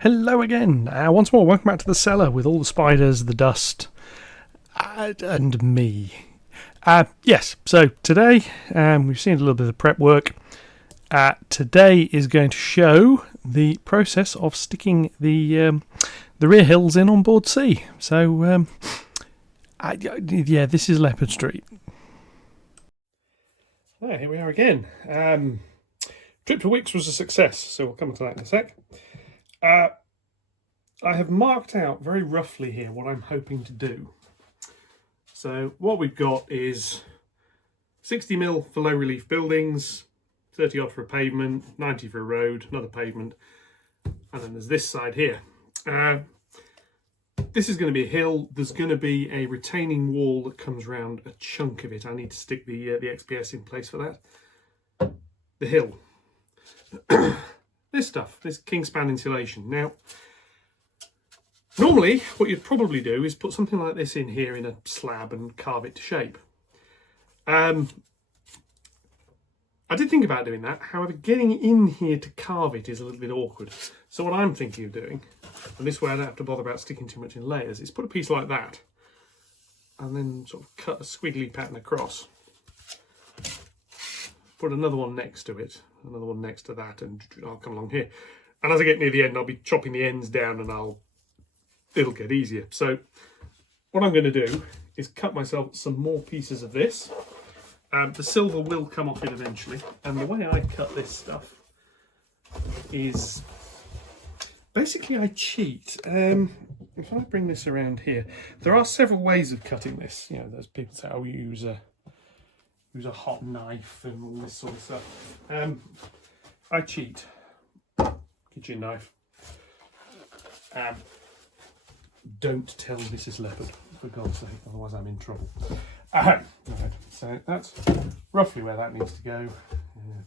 Hello again. Once more, welcome back to the cellar with all the spiders, the dust, and me. Yes, so today we've seen a little bit of prep work. Today is going to show the process of sticking the rear hills in on board C. So, yeah, this is Leopard Street. Here we are again. Trip to Wicks was a success, so we'll come to that in a sec. I have marked out very roughly here what I'm hoping to do. So what we've got is 60mm for low relief buildings, 30 odd for a pavement, 90 for a road, another pavement, and then there's this side here. This is going to be a hill. There's going to be a retaining wall that comes around a chunk of it. I need to stick the XPS in place for that. The hill. This stuff, this Kingspan insulation. Now, normally what you'd probably do is put something like this in here in a slab and carve it to shape. I did think about doing that, however getting in here to carve it is a little bit awkward. So what I'm thinking of doing, and this way I don't have to bother about sticking too much in layers, is put a piece like that and then sort of cut a squiggly pattern across. Put another one next to it, another one next to that, and I'll come along here. And as I get near the end, I'll be chopping the ends down and it'll get easier. So what I'm going to do is cut myself some more pieces of this. The silver will come off it eventually. And the way I cut this stuff is basically I cheat. If I bring this around here, there are several ways of cutting this. You know, there's people say, oh, you use a hot knife and all this sort of stuff. I cheat. Kitchen knife. Don't tell Mrs. Leopard, for God's sake, otherwise I'm in trouble. Right, so that's roughly where that needs to go.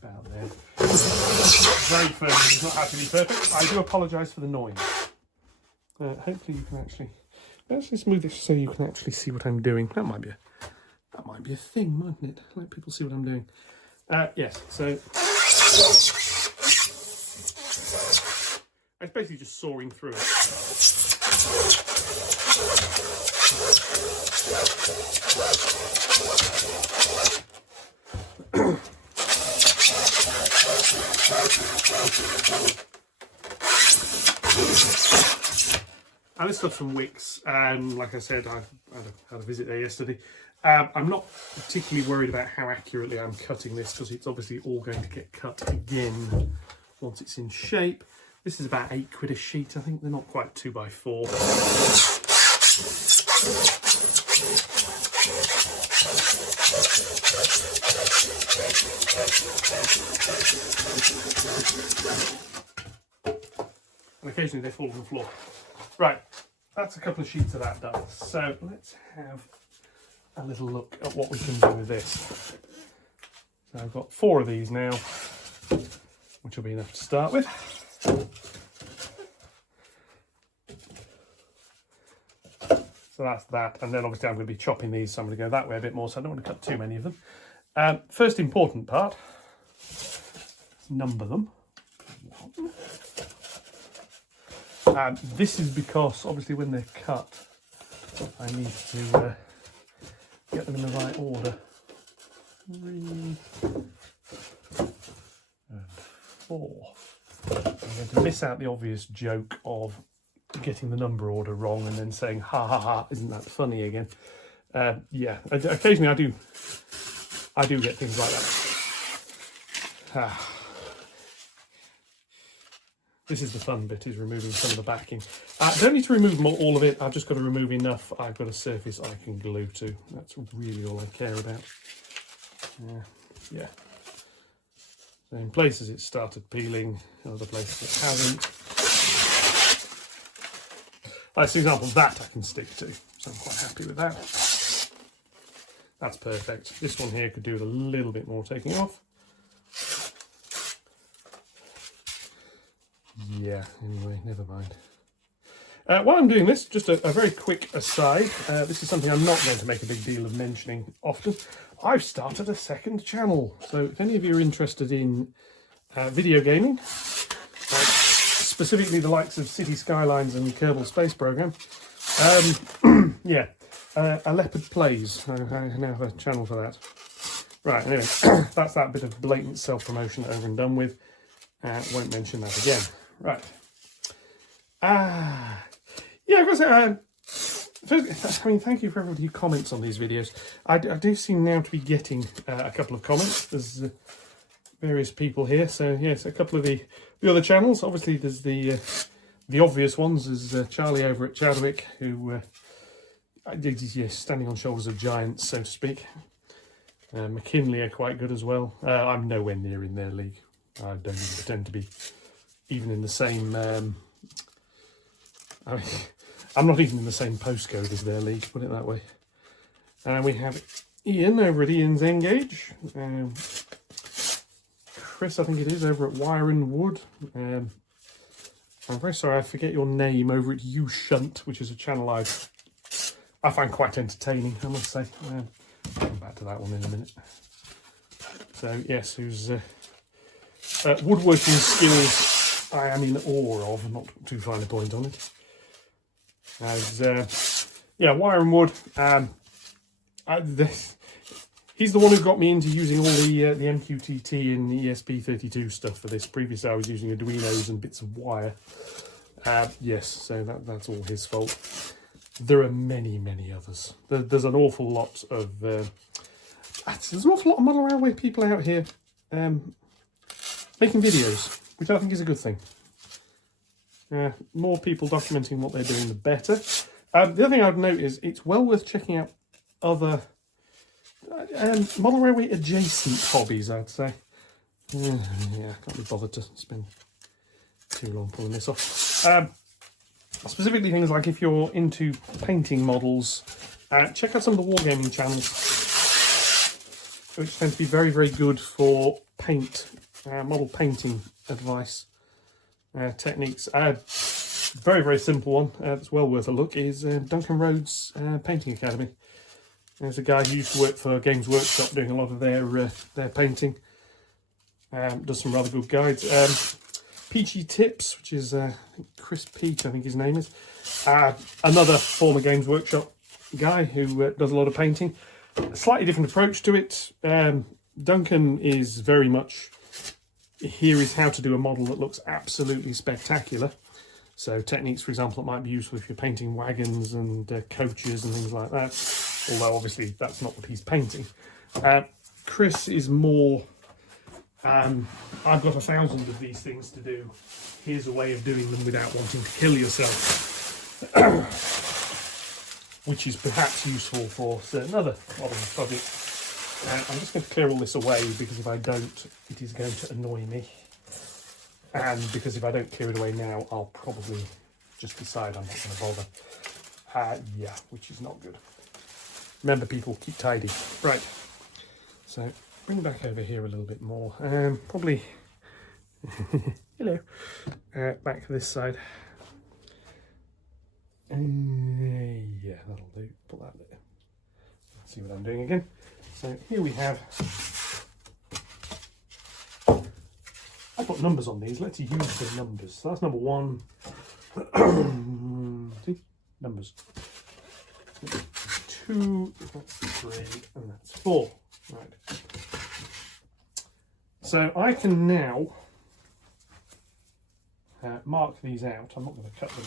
About there. Very firm, it's not actually perfect. I do apologise for the noise. Hopefully you can actually smooth this so you can actually see what I'm doing. That might be a thing, mightn't it? Let people see what I'm doing. Yes, so it's basically just sawing through it. And this stuff's from Wicks, and like I said, I had a visit there yesterday. I'm not particularly worried about how accurately I'm cutting this because it's obviously all going to get cut again once it's in shape. This is about £8 a sheet. I think they're not quite 2x4. And occasionally they fall on the floor. Right, that's a couple of sheets of that done. So let's have a little look at what we can do with this. So I've got 4 of these now, which will be enough to start with. So that's that, and then obviously I'm going to be chopping these, so I'm going to go that way a bit more, so I don't want to cut too many of them. First important part, number them. This is because obviously when they're cut, I need to get them in the right order. 3 and 4. I'm going to miss out the obvious joke of getting the number order wrong and then saying, ha ha ha, isn't that funny again? Yeah, occasionally I do get things like that. This is the fun bit, is removing some of the backing. Don't need to remove all of it, I've just got to remove enough. I've got a surface I can glue to. That's really all I care about. Yeah. So in places it started peeling, other places it hasn't. As an example, that I can stick to, so I'm quite happy with that. That's perfect. This one here could do with a little bit more taking off. Yeah, anyway, never mind. While I'm doing this, just a very quick aside. This is something I'm not going to make a big deal of mentioning often. I've started a second channel. So if any of you are interested in video gaming, specifically the likes of City Skylines and Kerbal Space Program. Yeah, a Leopard Plays. I now have a channel for that. Right, anyway, that's that bit of blatant self-promotion over and done with. Won't mention that again. Right. Yeah, of course, I mean, thank you for everybody who comments on these videos. I do seem now to be getting a couple of comments. There's various people here, so yes, a couple of the other channels. Obviously, there's the obvious ones. There's Charlie over at Chadwick, who is standing on shoulders of giants, so to speak. McKinley are quite good as well. I'm nowhere near in their league. I don't even pretend to be even in the same... I'm not even in the same postcode as their league, put it that way. And we have Ian over at Ian's Engage. Chris, I think it is, over at Wire and Wood. I'm very sorry, I forget your name, over at You Shunt, which is a channel I find quite entertaining, I must say. I'll come back to that one in a minute. So, yes, who's woodworking skills I am in awe of, not too fine a point on it. As yeah, Wire and Wood. He's the one who got me into using all the MQTT and ESP32 stuff for this. Previously, I was using Arduinos and bits of wire. Yes, so that's all his fault. There are many, many others. There's an awful lot of there's an awful lot of model railway people out here making videos, which I think is a good thing. More people documenting what they're doing, the better. The other thing I would note is it's well worth checking out other model railway adjacent hobbies, I'd say. Yeah, I can't be bothered to spend too long pulling this off. Specifically things like if you're into painting models, check out some of the wargaming channels, which tend to be very, very good for model painting advice. Techniques. Very, very simple one that's well worth a look is Duncan Rhodes Painting Academy. There's a guy who used to work for Games Workshop doing a lot of their painting. Does some rather good guides. Peachy Tips, which is Chris Peach, I think his name is. Another former Games Workshop guy who does a lot of painting. A slightly different approach to it. Duncan is very much... Here is how to do a model that looks absolutely spectacular. So techniques, for example, that might be useful if you're painting wagons and coaches and things like that. Although obviously that's not what he's painting. Chris is more, I've got 1,000 of these things to do. Here's a way of doing them without wanting to kill yourself. Which is perhaps useful for certain other model projects. I'm just going to clear all this away because if I don't, it is going to annoy me. And because if I don't clear it away now, I'll probably just decide I'm not going to bother. Yeah, which is not good. Remember, people, keep tidy. Right. So, bring back over here a little bit more. Probably... Hello. Back to this side. Yeah, that'll do. Put that there. Let's see what I'm doing again. So here we have, I've got numbers on these, let's use the numbers. So that's number 1, see, numbers, 2, that's 3, and that's 4, right. So I can now mark these out. I'm not going to cut them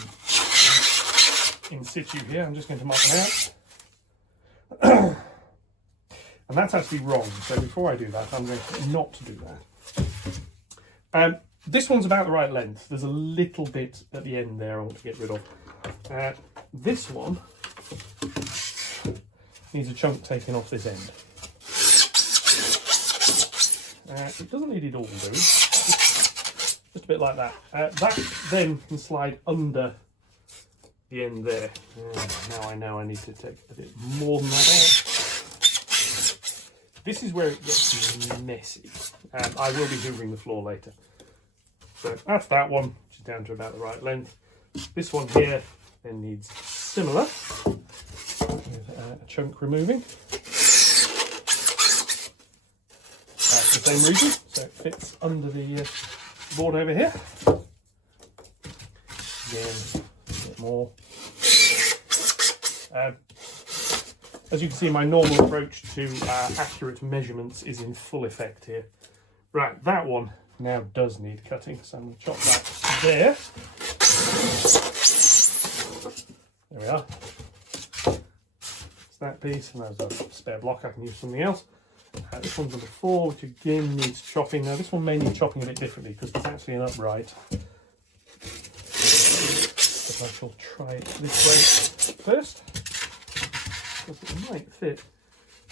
in situ here, I'm just going to mark them out. And that's actually wrong, so before I do that, I'm going to not do that. This one's about the right length. There's a little bit at the end there I want to get rid of. This one needs a chunk taken off this end. It doesn't need it all doing, just a bit like that. That then can slide under the end there. Now I know I need to take a bit more than that out. This is where it gets messy. I will be hoovering the floor later. So that's that one, which is down to about the right length. This one here then needs similar, with a chunk removing. That's the same reason, so it fits under the board over here. again, a bit more. As you can see, my normal approach to accurate measurements is in full effect here. Right, that one now does need cutting, so I'm going to chop that there. There we are. It's that piece, and there's a spare block. I can use something else. This one's number 4, which again needs chopping. Now this one may need chopping a bit differently because there's actually an upright. But I shall try it this way first, because it might fit.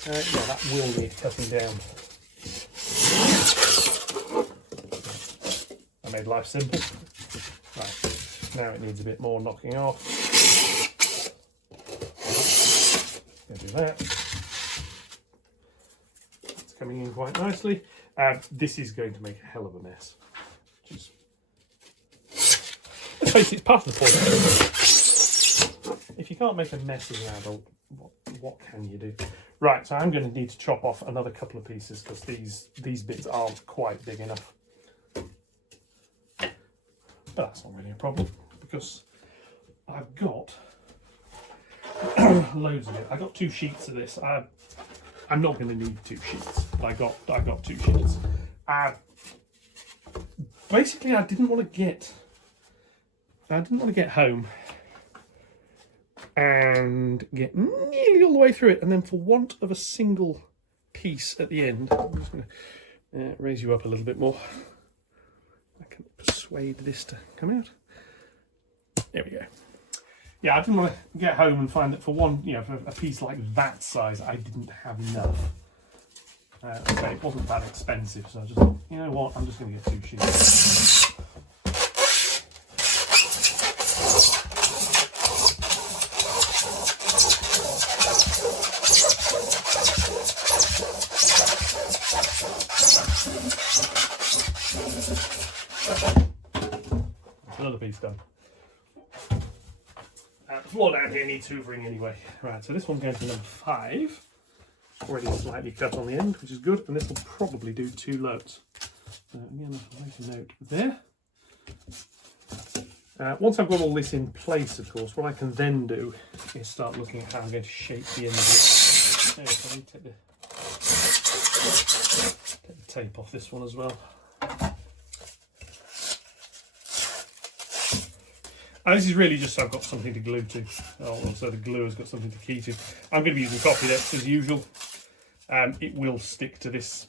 Yeah, that will need cutting down. I made life simple. Right, now it needs a bit more knocking off. Gonna do that. It's coming in quite nicely. This is going to make a hell of a mess. Which is, let's face it, it's part of the point. If you can't make a mess as an adult, what can you do? Right, so I'm going to need to chop off another couple of pieces because these bits aren't quite big enough. But that's not really a problem because I've got loads of it. I got 2 sheets of this. I'm not going to need 2 sheets. But I got 2 sheets. Basically, I didn't want to get home and get nearly all the way through it, and then for want of a single piece at the end, I'm just going to raise you up a little bit more. I can persuade this to come out. There we go. Yeah, I didn't want to get home and find that for for a piece like that size, I didn't have enough. So it wasn't that expensive, so I just thought, you know what, I'm just going to get 2 sheets. Another piece done. The floor down here needs hoovering anyway. Right, so this one's going to number 5. Already slightly cut on the end, which is good, and this will probably do 2 loads. Again, I'll make a note there. Once I've got all this in place, of course, what I can then do is start looking at how I'm going to shape the end of it. There, so I need to take the tape off this one as well. And this is really just so I've got something to glue to. So the glue has got something to key to. I'm going to be using copy decks as usual. It will stick to this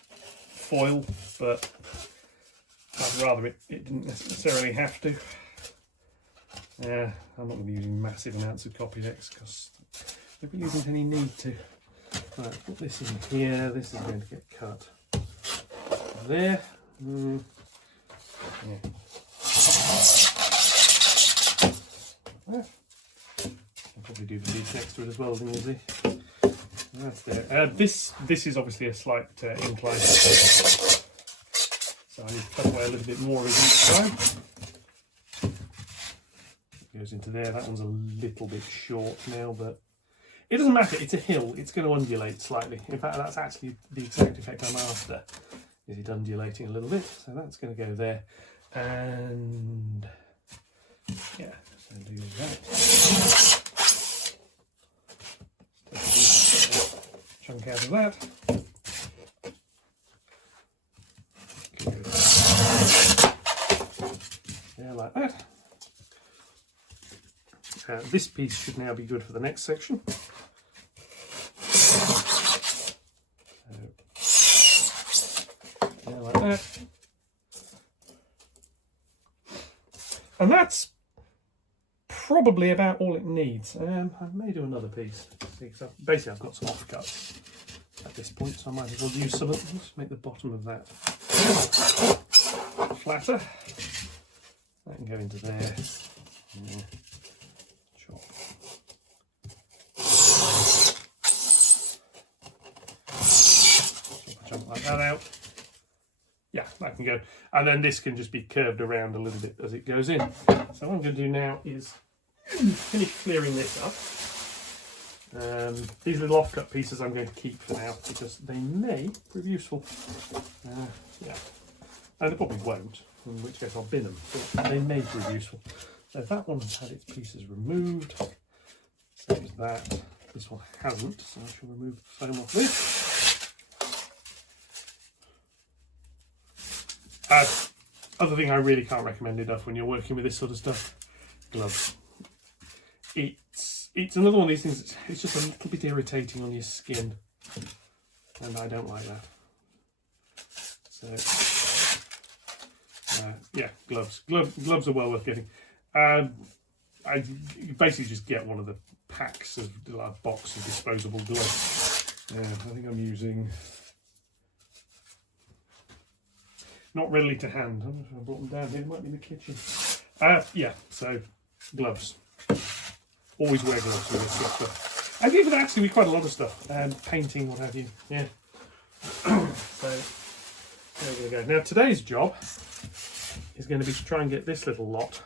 foil, but I'd rather it didn't necessarily have to. I'm not going to be using massive amounts of copy decks because there really isn't any need to. Right, put this in here. This is going to get cut there. Yeah. I'll probably do the piece next to it as well, then you'll see. That's there. This is obviously a slight incline, so I need to cut away a little bit more of it each time. It goes into there. That one's a little bit short now, but it doesn't matter. It's a hill. It's going to undulate slightly. In fact, that's actually the exact effect I'm after. Is it undulating a little bit? So that's going to go there, and yeah. So do that. Chunk out of that. Yeah, like that. This piece should now be good for the next section. Yeah, like that. And that's probably about all it needs. I may do another piece because basically I've got some offcuts at this point, so I might as well use some of them. Just make the bottom of that flatter. That can go into there. Yeah. Chop. Chop like that out. Yeah, that can go. And then this can just be curved around a little bit as it goes in. So what I'm going to do now is finish clearing this up. These little offcut pieces I'm going to keep for now because they may prove useful. Yeah, and they probably won't, in which case I'll bin them, but they may prove useful. So that one has had its pieces removed. Same as that. This one hasn't, so I shall remove the foam off this. Other thing I really can't recommend enough when you're working with this sort of stuff, gloves. It's another one of these things, it's just a little bit irritating on your skin, and I don't like that. So, yeah, gloves. Gloves are well worth getting. You basically just get one of the packs of like box of disposable gloves. I think I'm using, not readily to hand. I don't know if I brought them down here. It might be in the kitchen. Yeah, so gloves. Always wear gloves with this sort of stuff. I do, but actually with quite a lot of stuff. Painting, what have you. Yeah. So there we go. Now today's job is going to be to try and get this little lot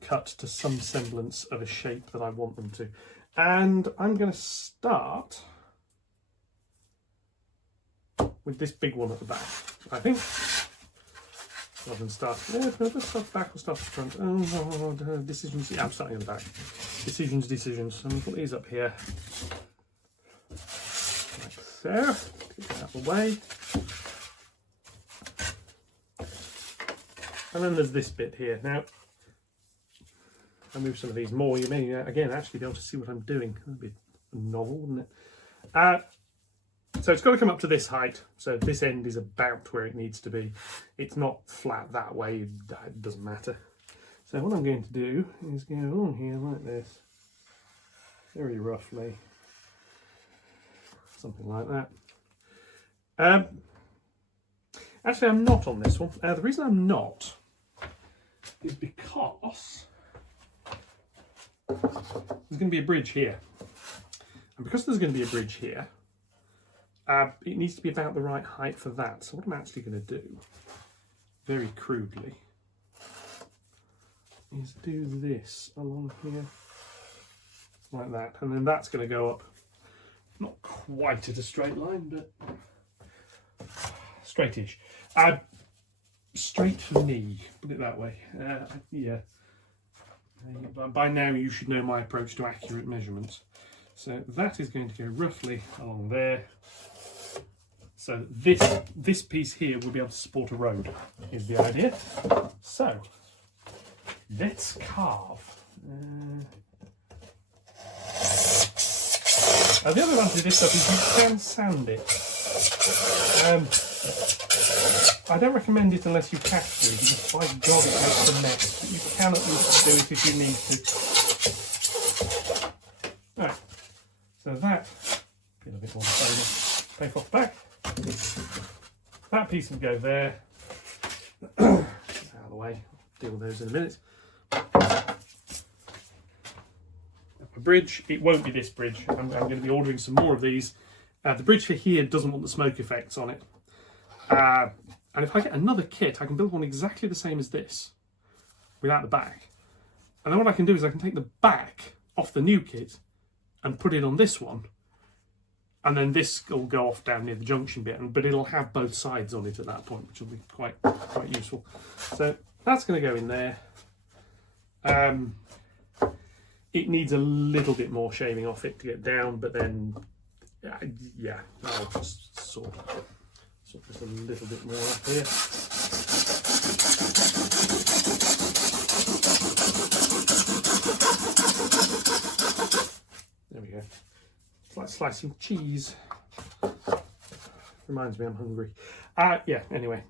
cut to some semblance of a shape that I want them to. And I'm going to start with this big one at the back, I think. Rather than start, let's start back or start front. Oh, decisions. Yeah, I'm starting at the back. Decisions. I'm going to put these up here. Like so. Get that out of the way. And then there's this bit here. Now, I move some of these more. You may, again, actually be able to see what I'm doing. That'd be novel, wouldn't it? So it's got to come up to this height. So this end is about where it needs to be. It's not flat that way. It doesn't matter. So what I'm going to do is go on here like this. Very roughly. Something like that. Actually, I'm not on this one. The reason I'm not is because there's going to be a bridge here. And because there's going to be a bridge here, it needs to be about the right height for that. So what I'm actually going to do, very crudely, is do this along here, like that. And then that's going to go up, not quite at a straight line, but straightish. Straight for me, put it that way. Yeah. By now you should know my approach to accurate measurements. So that is going to go roughly along there. So this piece here will be able to support a road, is the idea. So let's carve. Now the other advantage of this stuff is you can sand it. I don't recommend it unless you have to, because by God it makes a mess. But you can at least do it if you need to. Right, so that, get a bit more tape off the back. That piece will go there. Out of the way, I'll deal with those in a minute. A bridge, it won't be this bridge. I'm going to be ordering some more of these. The bridge for here doesn't want the smoke effects on it. And if I get another kit, I can build one exactly the same as this, without the back. And then what I can do is I can take the back off the new kit and put it on this one. And then this will go off down near the junction bit, but it'll have both sides on it at that point, which will be quite useful. So that's going to go in there. It needs a little bit more shaving off it to get down, but then, yeah, I'll just sort just a little bit more up here. There we go. It's like slicing cheese. Reminds me I'm hungry. Yeah, anyway.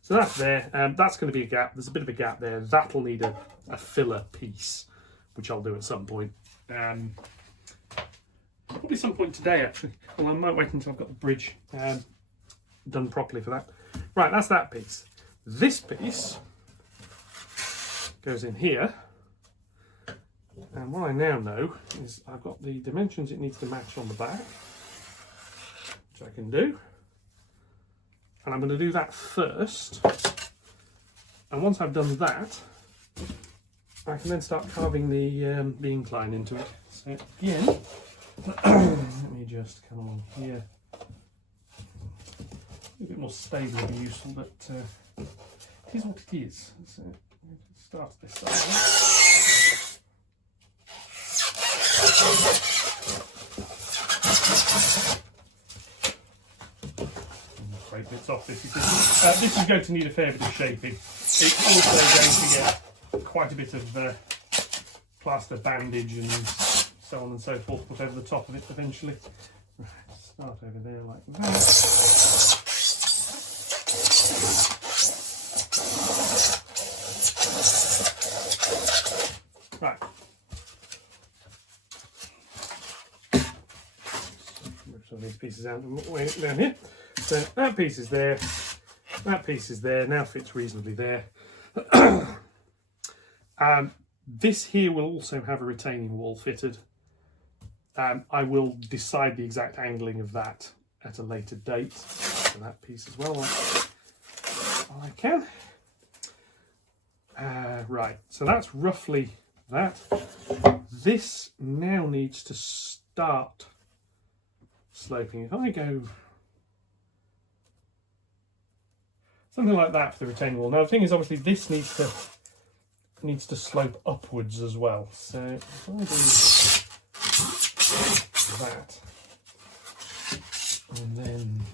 So that's there. That's going to be a gap. There's a bit of a gap there. That'll need a filler piece, which I'll do at some point. Probably some point today, actually. Well, I might wait until I've got the bridge done properly for that. Right, that's that piece. This piece goes in here. And what I now know is I've got the dimensions it needs to match on the back, which I can do. And I'm going to do that first. And once I've done that, I can then start carving the incline into it. So again, let me just come along here. A bit more stable would be useful, but it is what it is. So just start this side. Break bits off this. This is going to need a fair bit of shaping. It's also going to get quite a bit of plaster bandage and so on and so forth put over the top of it eventually. Right, start over there like that. Right. Move some of these pieces out and way down here. So that piece is there, that piece is there, now fits reasonably there. This here will also have a retaining wall fitted. I will decide the exact angling of that at a later date for that piece as well, I can. Right, so that's roughly that. This now needs to start sloping. If I go something like that for the retaining wall. Now the thing is, obviously this needs to slope upwards as well. So if I do that, and then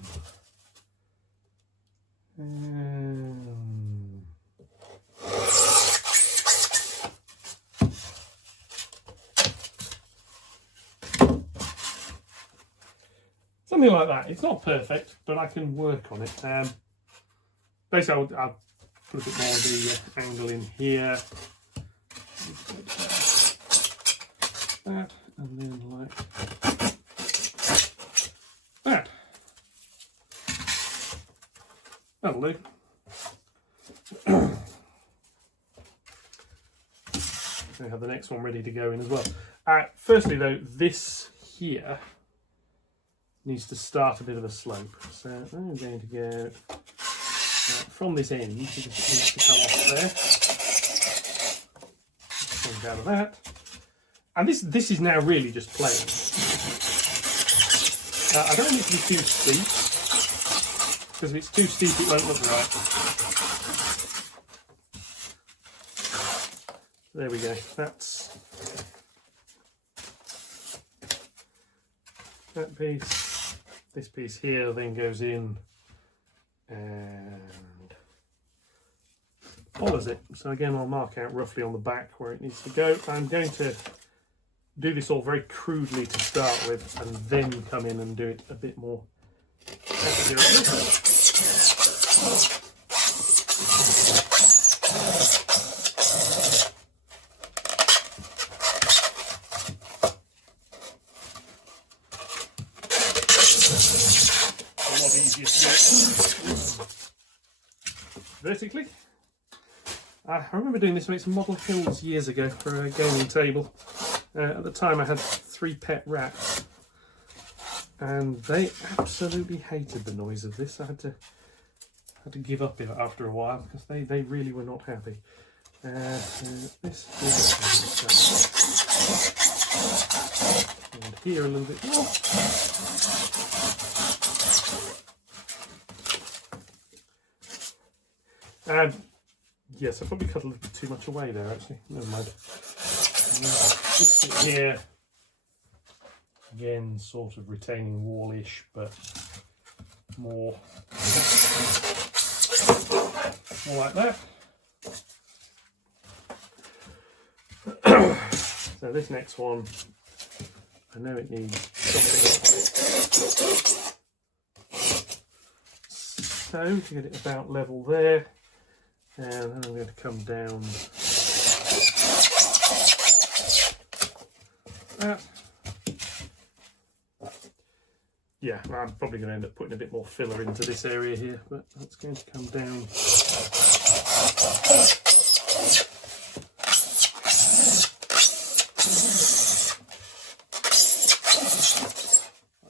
something like that. It's not perfect, but I can work on it. Basically, I'll put a bit more of the angle in here. That, and then like that. That'll do. We have the next one ready to go in as well. Firstly though, this here needs to start a bit of a slope. So I'm going to go from this end, because it needs to come off there. Come down to that. And this is now really just plain. I don't want it to be too steep, because if it's too steep it won't look right. There we go. That's that piece. This piece here then goes in and follows it. So again, I'll mark out roughly on the back where it needs to go. I'm going to do this all very crudely to start with, and then come in and do it a bit more accurately. A lot easier to do it vertically. I remember doing this with some model hills years ago for a gaming table. At the time I had 3 pet rats and they absolutely hated the noise of this. I had to give up it after a while because they really were not happy. This and here a little bit more. And yes, I probably cut a little bit too much away there actually. Never mind. Just here, again, sort of retaining wall-ish, but more like that. So this next one, I know it needs something like that. So to get it about level there, and then I'm going to come down that. Yeah, I'm probably going to end up putting a bit more filler into this area here, but that's going to come down like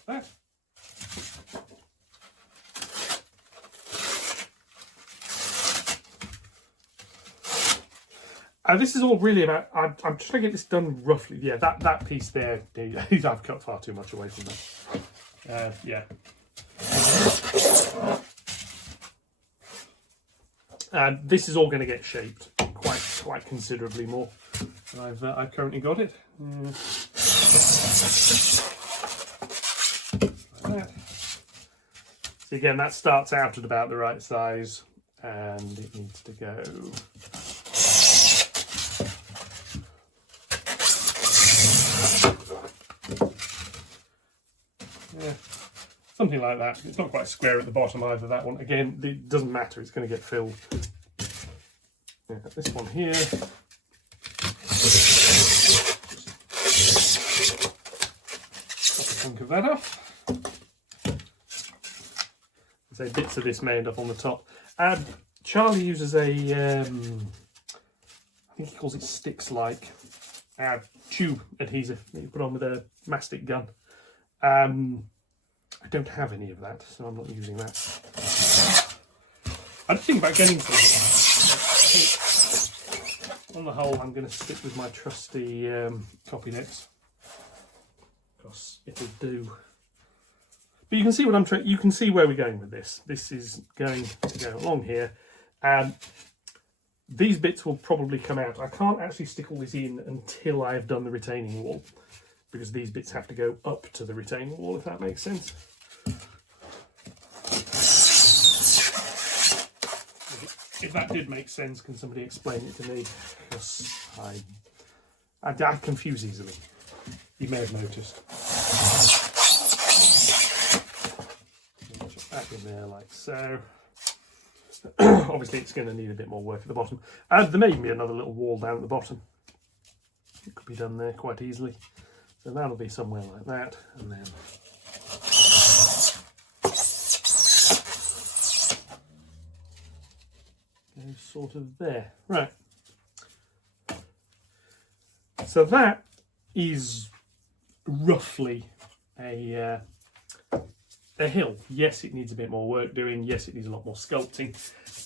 that. This is all really about, I'm trying to get this done roughly. Yeah, that piece there, I've cut far too much away from that. Yeah. This is all going to get shaped quite quite considerably more than I've currently got it. Like that. So again, that starts out at about the right size, and it needs to go something like that. It's not quite square at the bottom either, that one. Again, it doesn't matter, it's going to get filled. This one here. Cut a chunk of that off. So bits of this may end up on the top. Charlie uses a, I think he calls it sticks-like, tube adhesive that you put on with a mastic gun. I don't have any of that, so I'm not using that. I just think about getting some. On the whole, I'm going to stick with my trusty copy nets, because it'll do. But you can see what I'm trying. You can see where we're going with this. This is going to go along here. These bits will probably come out. I can't actually stick all this in until I have done the retaining wall, because these bits have to go up to the retaining wall, if that makes sense. If that did make sense, can somebody explain it to me? Because I confuse easily. You may have noticed. Back in there like so. Obviously it's going to need a bit more work at the bottom. There may be another little wall down at the bottom. It could be done there quite easily. So that'll be somewhere like that, and then go sort of there. Right. So that is roughly a hill. Yes, it needs a bit more work doing. Yes, it needs a lot more sculpting.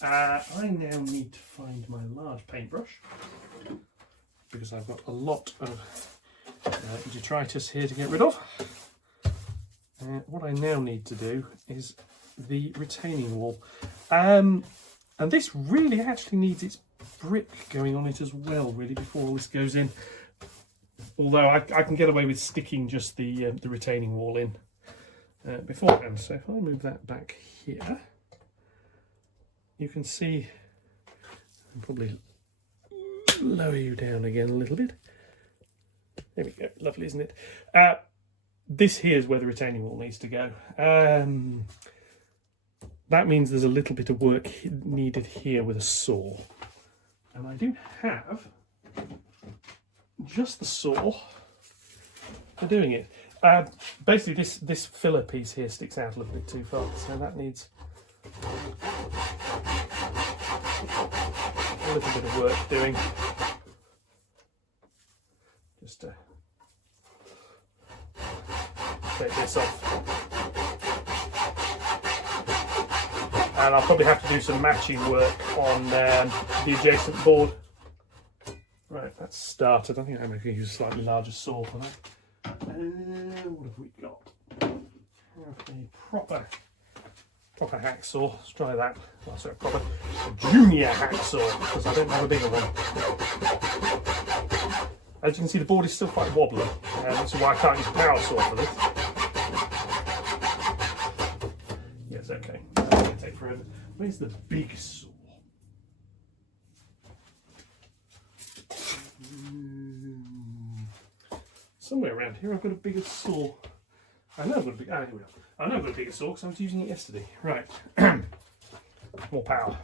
I now need to find my large paintbrush, because I've got a lot of detritus here to get rid of. What I now need to do is the retaining wall. And this really actually needs its brick going on it as well, really, before all this goes in. Although I can get away with sticking just the retaining wall in beforehand. So if I move that back here, you can see, I'll probably lower you down again a little bit. There we go, lovely, isn't it? This here is where the retaining wall needs to go. That means there's a little bit of work needed here with a saw. And I do have just the saw for doing it. Basically this filler piece here sticks out a little bit too far, so that needs a little bit of work doing. Just to take this off. And I'll probably have to do some matching work on the adjacent board. Right, that's started. I think I'm going to use a slightly larger saw for that. What have we got? A proper hacksaw. Let's try that. Oh, sorry, proper junior hacksaw, because I don't have a bigger one. As you can see, the board is still quite wobbly, which is why I can't use a power saw for this. Yes, okay. It's going to take forever. Where's the big saw? Somewhere around here I've got a bigger saw. I know I've got a big. Here we are. I know I've got a bigger saw because I was using it yesterday. Right. More power.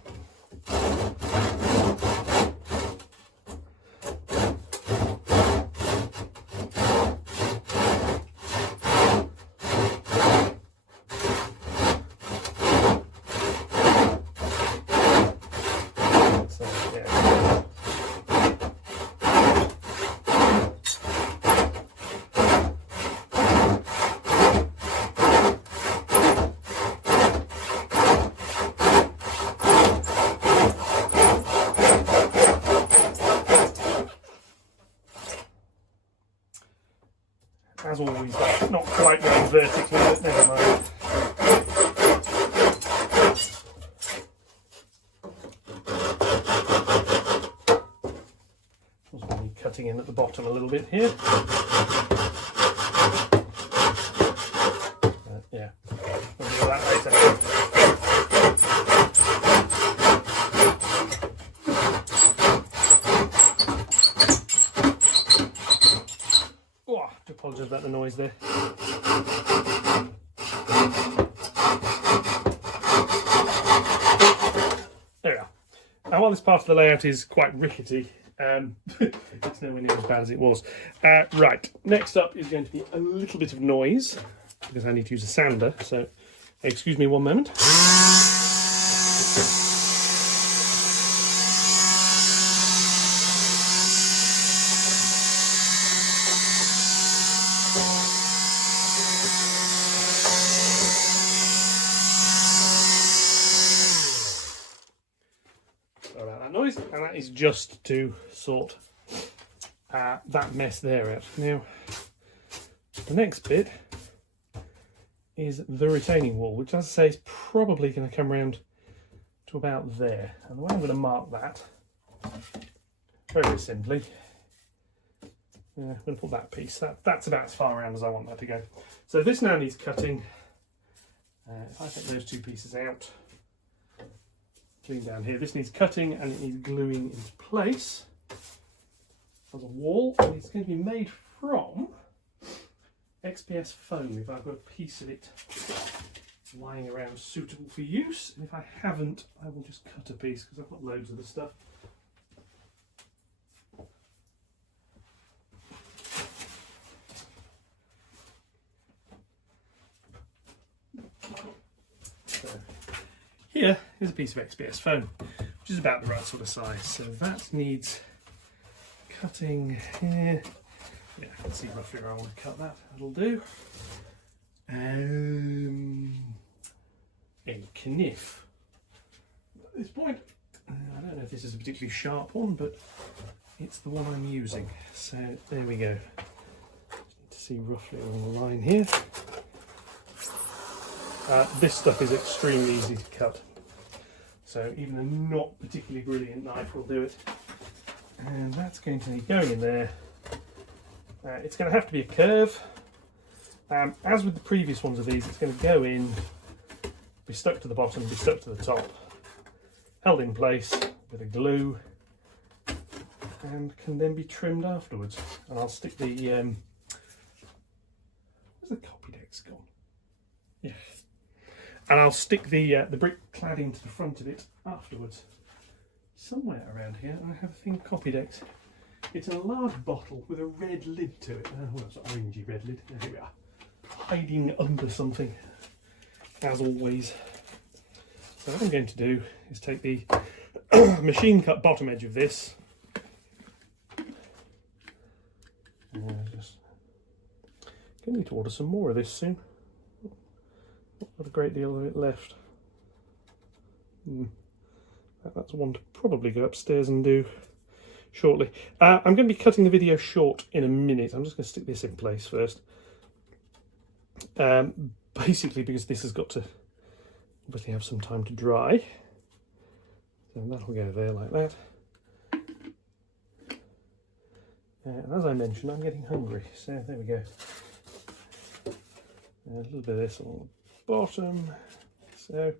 As always, that's not quite going vertically, but never mind. cutting in at the bottom a little bit here. Yeah, we'll do that later. Oh, I have to apologise about the noise there. There we are. Now, while this part of the layout is quite rickety, it's nowhere near as bad as it was. Right, next up is going to be a little bit of noise, because I need to use a sander, so excuse me one moment. Sorry about that noise, and that is just to sort that mess there out. Now, the next bit is the retaining wall, which, as I say, is probably going to come around to about there. And the way I'm going to mark that, very simply, I'm going to put that piece. That's about as far around as I want that to go. So this now needs cutting. If I take those two pieces out, clean down here, this needs cutting and it needs gluing into place as a wall, and it's going to be made from XPS foam if I've got a piece of it lying around suitable for use, and if I haven't, I will just cut a piece because I've got loads of the stuff. So here is a piece of XPS foam, which is about the right sort of size. So that needs cutting here. Yeah, I can see roughly where I want to cut that. That'll do. A kniff. At this point, I don't know if this is a particularly sharp one, but it's the one I'm using. So there we go. Just need to see roughly along the line here. This stuff is extremely easy to cut. So even a not particularly brilliant knife will do it. And that's going to need going in there. It's going to have to be a curve. As with the previous ones of these, it's going to go in, be stuck to the bottom, be stuck to the top, held in place with a glue, and can then be trimmed afterwards. And I'll stick the where's the copy deck's gone? Yeah. And I'll stick the brick cladding to the front of it afterwards. Somewhere around here I have a thing of copy decks. It's in a large bottle with a red lid to it. Well, it's an orangey red lid. There we are. Hiding under something, as always. So what I'm going to do is take the machine cut bottom edge of this. Just going to need to order some more of this soon. Not got a great deal of it left. That's one to probably go upstairs and do shortly. I'm going to be cutting the video short in a minute. I'm just going to stick this in place first. Basically because this has got to obviously have some time to dry. So that'll go there like that. And as I mentioned, I'm getting hungry. So there we go. A little bit of this on the bottom. So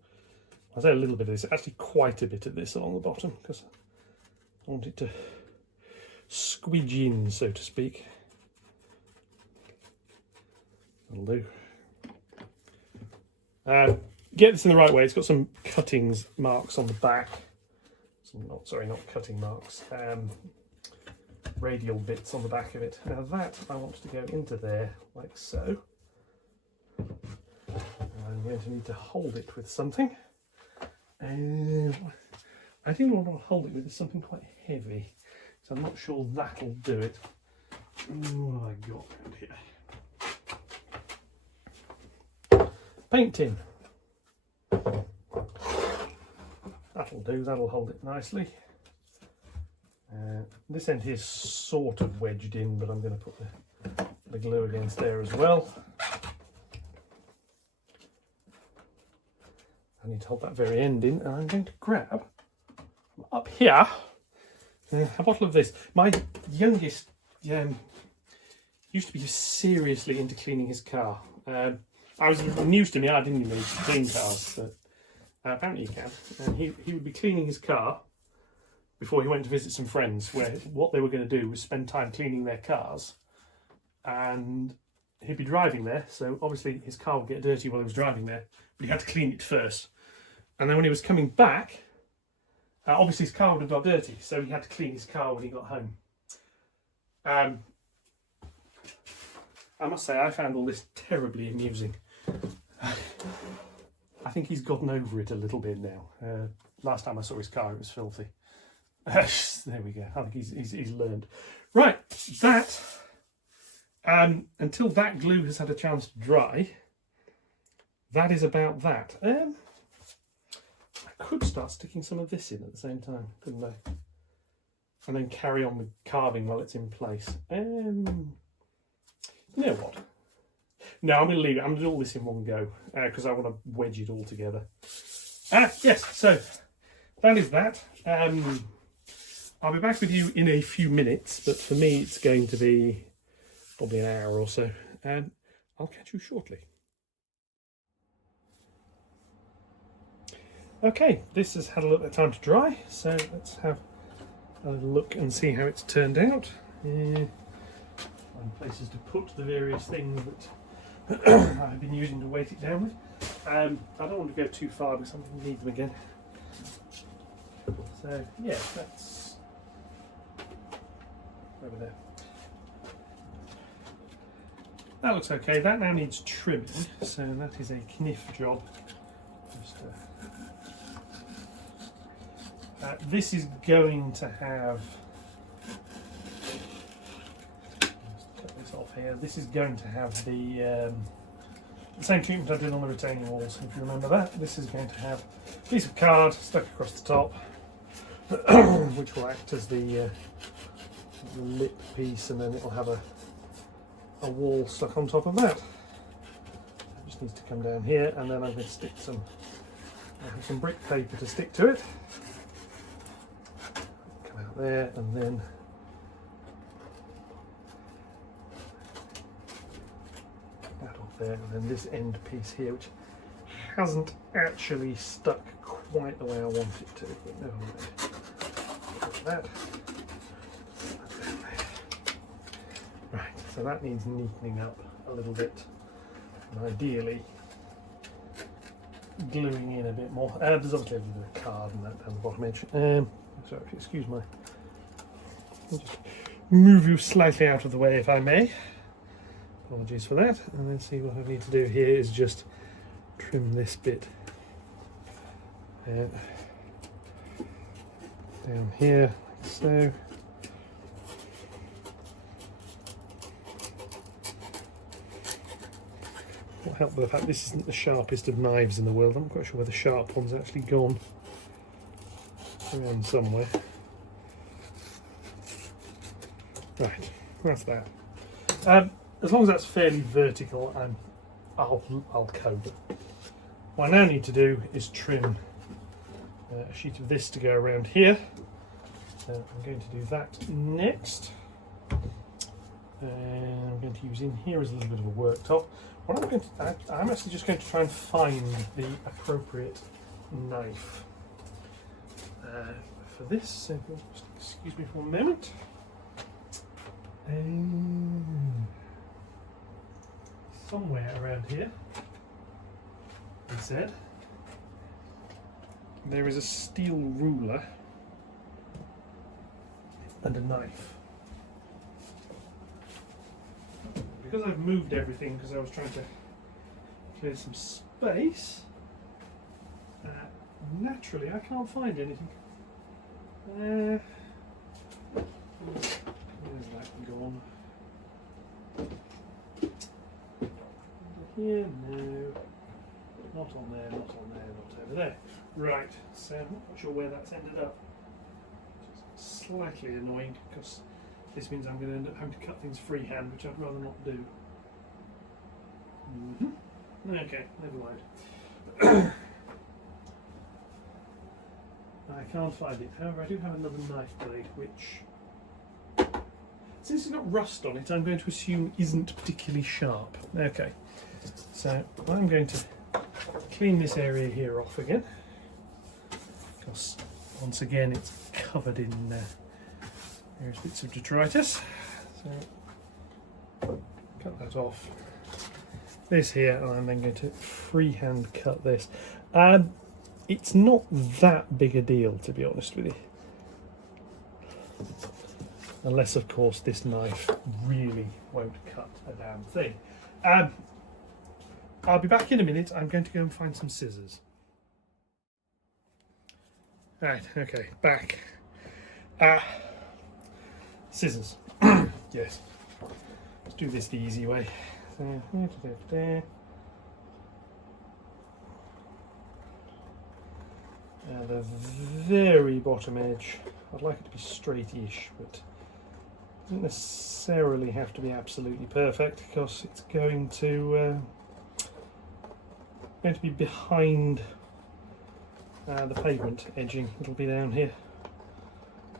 I say a little bit of this, actually quite a bit of this along the bottom, because I want it to squidge in, so to speak. That'll do. Get this in the right way. It's got some cuttings marks on the back. Not cutting marks. Radial bits on the back of it. Now that I want to go into there like so. I'm going to need to hold it with something. I think what I'll hold it with is something quite heavy, so I'm not sure that'll do it. What have I got around here? Paint tin. That'll do, that'll hold it nicely. This end here is sort of wedged in, but I'm going to put the glue against there as well. I need to hold that very end in, and I'm going to grab up here a bottle of this. My youngest used to be seriously into cleaning his car. I was news to me. I didn't even need to clean cars, but apparently you can. And he would be cleaning his car before he went to visit some friends, where what they were going to do was spend time cleaning their cars, and he'd be driving there. So obviously his car would get dirty while he was driving there, but he had to clean it first. And then when he was coming back, obviously his car would have got dirty, so he had to clean his car when he got home. I must say, I found all this terribly amusing. I think he's gotten over it a little bit now. Last time I saw his car, it was filthy. There we go. I think he's learned. Right, that, until that glue has had a chance to dry, that is about that. I could start sticking some of this in at the same time, couldn't I? And then carry on with carving while it's in place. You know what? No, I'm going to leave it. I'm going to do all this in one go because I want to wedge it all together. Yes, so that is that. I'll be back with you in a few minutes, but for me it's going to be probably an hour or so. I'll catch you shortly. Okay, this has had a little bit of time to dry, so let's have a little look and see how it's turned out. Find places to put the various things that I've been using to weight it down with. I don't want to go too far because I'm going to need them again. So yeah, that's over there. That looks okay. That now needs trimming, so that is a kniff job. Just, this is going to have, let's cut this off here. This is going to have the same treatment I did on the retaining walls, if you remember that. This is going to have a piece of card stuck across the top, which will act as the lip piece, and then it'll have a wall stuck on top of that. It just needs to come down here, and then I'm going to stick some brick paper to stick to it. Come out there, and then that off there, and then this end piece here, which hasn't actually stuck quite the way I want it to, but never mind. Like that. Right, so that needs neatening up a little bit, and ideally gluing in a bit more. There's obviously a little bit of card and that down the bottom edge. Sorry, excuse my. I'll just move you slightly out of the way if I may. Apologies for that. And then see what I need to do here is just trim this bit down here, like so. What help with the fact this isn't the sharpest of knives in the world. I'm not quite sure where the sharp one's actually gone. Around somewhere. Right, that's that. As long as that's fairly vertical, I'll code it. What I now need to do is trim a sheet of this to go around here. So I'm going to do that next. And I'm going to use in here as a little bit of a worktop. What I'm going to, I'm actually just going to try and find the appropriate knife for this. So just excuse me for a moment. Somewhere around here, he said, there is a steel ruler and a knife. Because I've moved everything because I was trying to clear some space, naturally I can't find anything. Where's that gone? Here, no. Not on there, not on there, not over there. Right, so I'm not quite sure where that's ended up. Which is slightly annoying because this means I'm going to end up having to cut things freehand, which I'd rather not do. Okay, never mind. I can't find it. However, I do have another knife blade, which, since it's got rust on it, I'm going to assume isn't particularly sharp. Okay, so I'm going to clean this area here off again, because once again it's covered in various bits of detritus. So cut that off. This here, and I'm then going to freehand cut this. It's not that big a deal, to be honest with you. Unless, of course, this knife really won't cut a damn thing. I'll be back in a minute. I'm going to go and find some scissors. Right, okay, back. Scissors. Yes. Let's do this the easy way. So, the very bottom edge, I'd like it to be straight-ish, but it doesn't necessarily have to be absolutely perfect, because it's going to be behind the pavement edging. It'll be down here,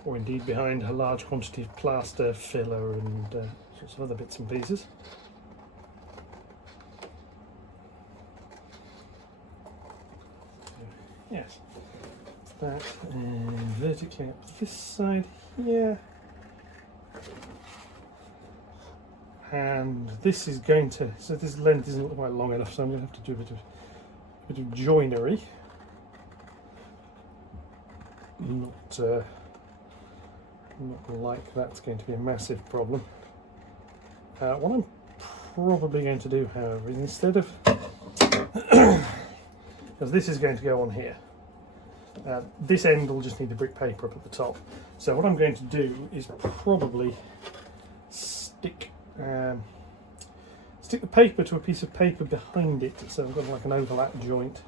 or indeed behind a large quantity of plaster, filler, and sorts of other bits and pieces. Yes, that, and vertically up this side here, and this is going to, so this length isn't quite long enough, so I'm going to have to do a bit of joinery. Not like that's going to be a massive problem. What I'm probably going to do, however, is instead of because this is going to go on here. This end will just need the brick paper up at the top. So what I'm going to do is probably stick the paper to a piece of paper behind it, so I've got like an overlap joint.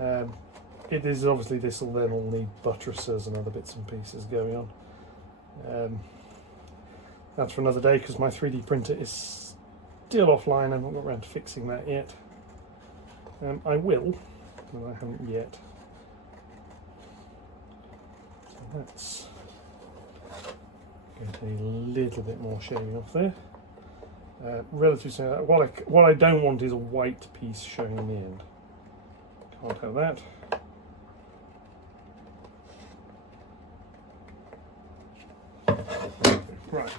It is obviously, this will then all need buttresses and other bits and pieces going on. That's for another day, because my 3D printer is still offline. I haven't got around to fixing that yet. I will, but I haven't yet. So that's going to need a little bit more shaving off there. Relative to that, what I don't want is a white piece showing in the end. Can't have that. Right,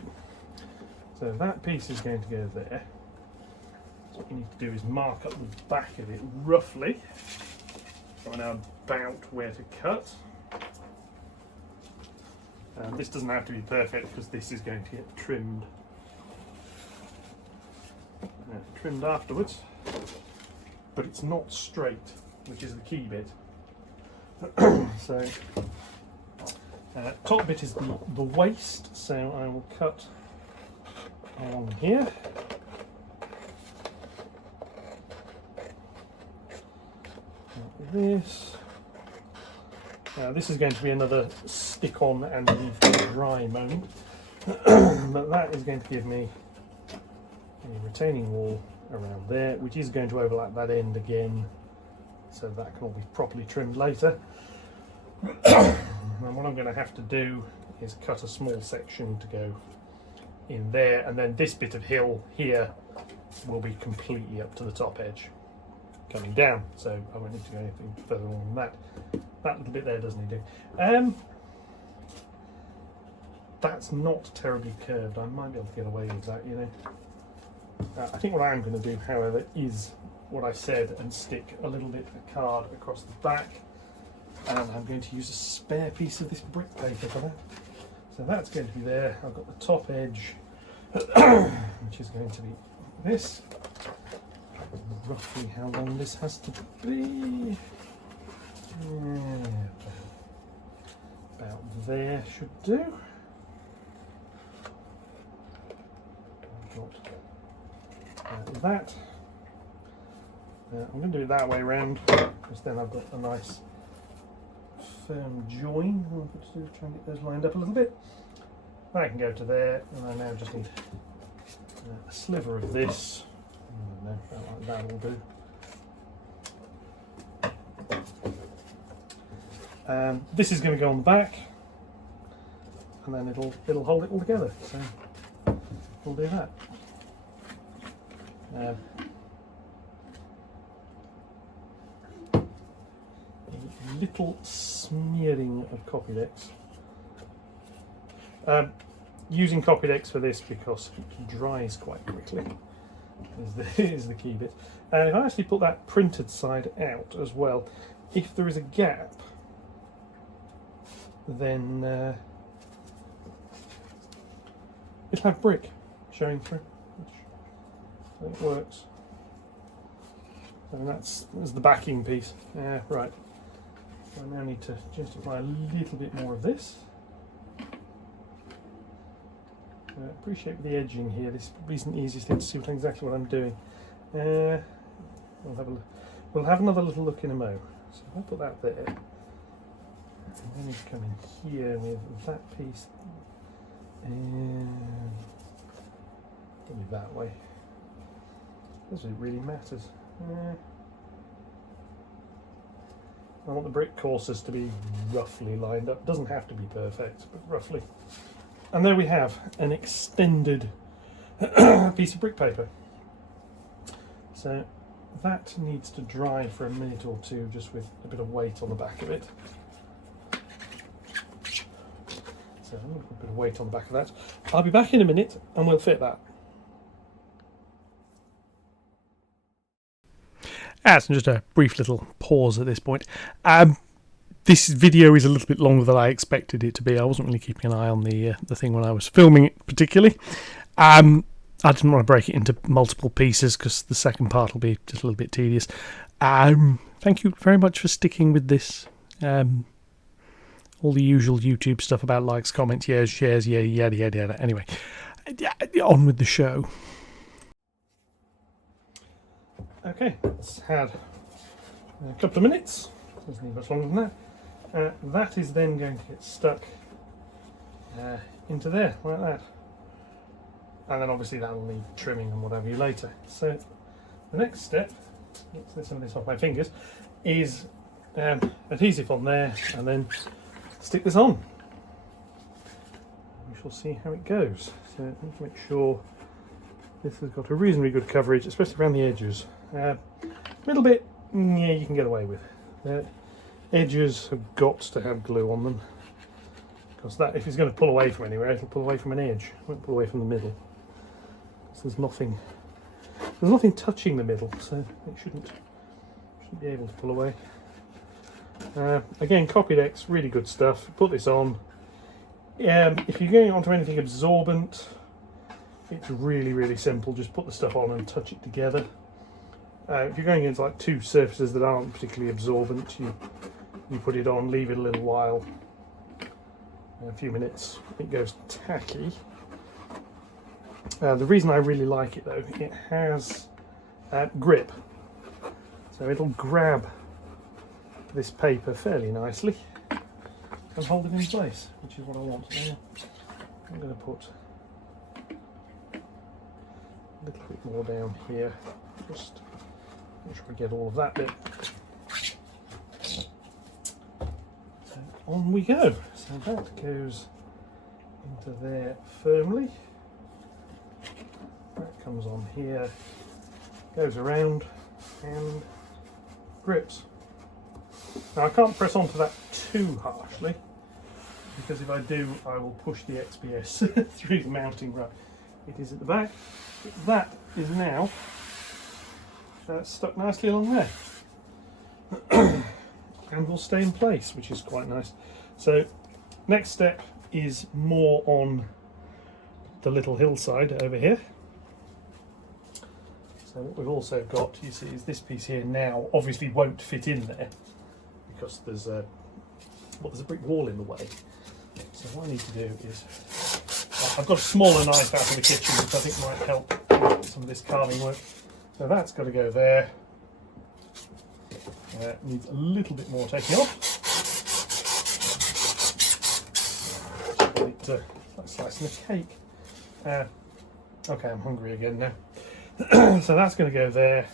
so that piece is going to go there. So what you need to do is mark up the back of it roughly, so I know about where to cut. This doesn't have to be perfect, because this is going to get trimmed afterwards, but it's not straight, which is the key bit. So top bit is the waist, so I will cut on here. Like this. This is going to be another stick on and leave to dry moment, but that is going to give me a retaining wall around there, which is going to overlap that end again, so that can all be properly trimmed later. And what I'm going to have to do is cut a small section to go in there, and then this bit of hill here will be completely up to the top edge coming down, so I won't need to go anything further on than that. That little bit there does need doing. That's not terribly curved. I might be able to get away with that, you know. I think what I am going to do, however, is what I said, and stick a little bit of card across the back, and I'm going to use a spare piece of this brick paper for that. So that's going to be there. I've got the top edge, which is going to be this. Roughly how long this has to be. About there should do. I've got that. I'm going to do it that way around, because then I've got a nice firm join. I'll try and get those lined up a little bit. That can go to there, and I now just need a sliver of this. I don't know, that will do. This is going to go on the back, and then it'll hold it all together. So we'll do that. A little smearing of Copydex. Using Copydex for this because it dries quite quickly is the key bit. And if I actually put that printed side out as well, if there is a gap, then it'll have brick showing through, so it works. And that's the backing piece. Right. So I now need to just apply a little bit more of this. Appreciate the edging here. This probably isn't the easiest thing to see exactly what I'm doing. We'll have another little look in a mo. So if I put that there, and then you come in here with that piece, and probably that way. That's what it really matters. I want the brick courses to be roughly lined up. Doesn't have to be perfect, but roughly. And there we have an extended piece of brick paper. So that needs to dry for a minute or two, just with a bit of weight on the back of it. So I'm going to put a bit of weight on the back of that. I'll be back in a minute and we'll fit that. So just a brief little pause at this point. This video is a little bit longer than I expected it to be. I wasn't really keeping an eye on the thing when I was filming it particularly. I didn't want to break it into multiple pieces because the second part will be just a little bit tedious. Thank you very much for sticking with this. All the usual YouTube stuff about likes, comments, shares, yada yada yada. Anyway, on with the show. Okay, it's had a couple of minutes. Doesn't need much longer than that. That is then going to get stuck into there, like that. And then obviously that'll need trimming and what have you later. So the next step, get some of this off my fingers, is adhesive on there and then stick this on. We shall see how it goes. So let's make sure this has got a reasonably good coverage, especially around the edges. Middle bit, yeah, you can get away with. Edges have got to have glue on them, because that, if it's going to pull away from anywhere, it'll pull away from an edge. It won't pull away from the middle. So there's nothing touching the middle, so it shouldn't be able to pull away. Again, Copydex, really good stuff. Put this on. If you're going onto anything absorbent, it's really simple. Just put the stuff on and touch it together. If you're going into like two surfaces that aren't particularly absorbent, you put it on, leave it a little while, a few minutes, it goes tacky. The reason I really like it though, it has grip, so it'll grab this paper fairly nicely and hold it in place, which is what I want. Now, I'm going to put a little bit more down here, just make sure I get all of that bit. So on we go. So that goes into there firmly. That comes on here, goes around and grips. Now I can't press onto that too harshly, because if I do I will push the XPS through the mounting rod. It is at the back. That is now stuck nicely along there and will stay in place, which is quite nice. So next step is more on the little hillside over here. So what we've also got, you see, is this piece here now obviously won't fit in there because there's a brick wall in the way. So what I need to do is, I've got a smaller knife out of the kitchen which I think might help with some of this carving work. So that's got to go there. Needs a little bit more taking off. It's like slicing a cake. Okay, I'm hungry again now. So that's going to go there.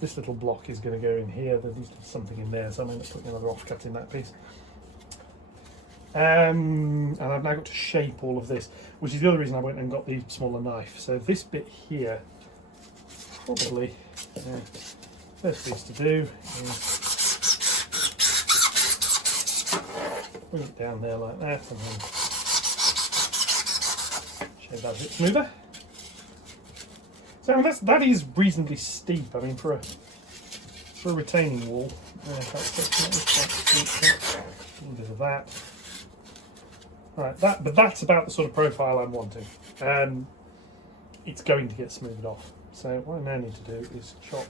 This little block is going to go in here. There's something in there, so I'm going to put another offcut in that piece. And I've now got to shape all of this, which is the other reason I went and got the smaller knife. So this bit here, probably, first piece to do is bring it down there like that, and then shape that a bit smoother. So that is reasonably steep. I mean, for a retaining wall, a little bit of that. Right, but that's about the sort of profile I'm wanting. It's going to get smoothed off. So what I now need to do is chop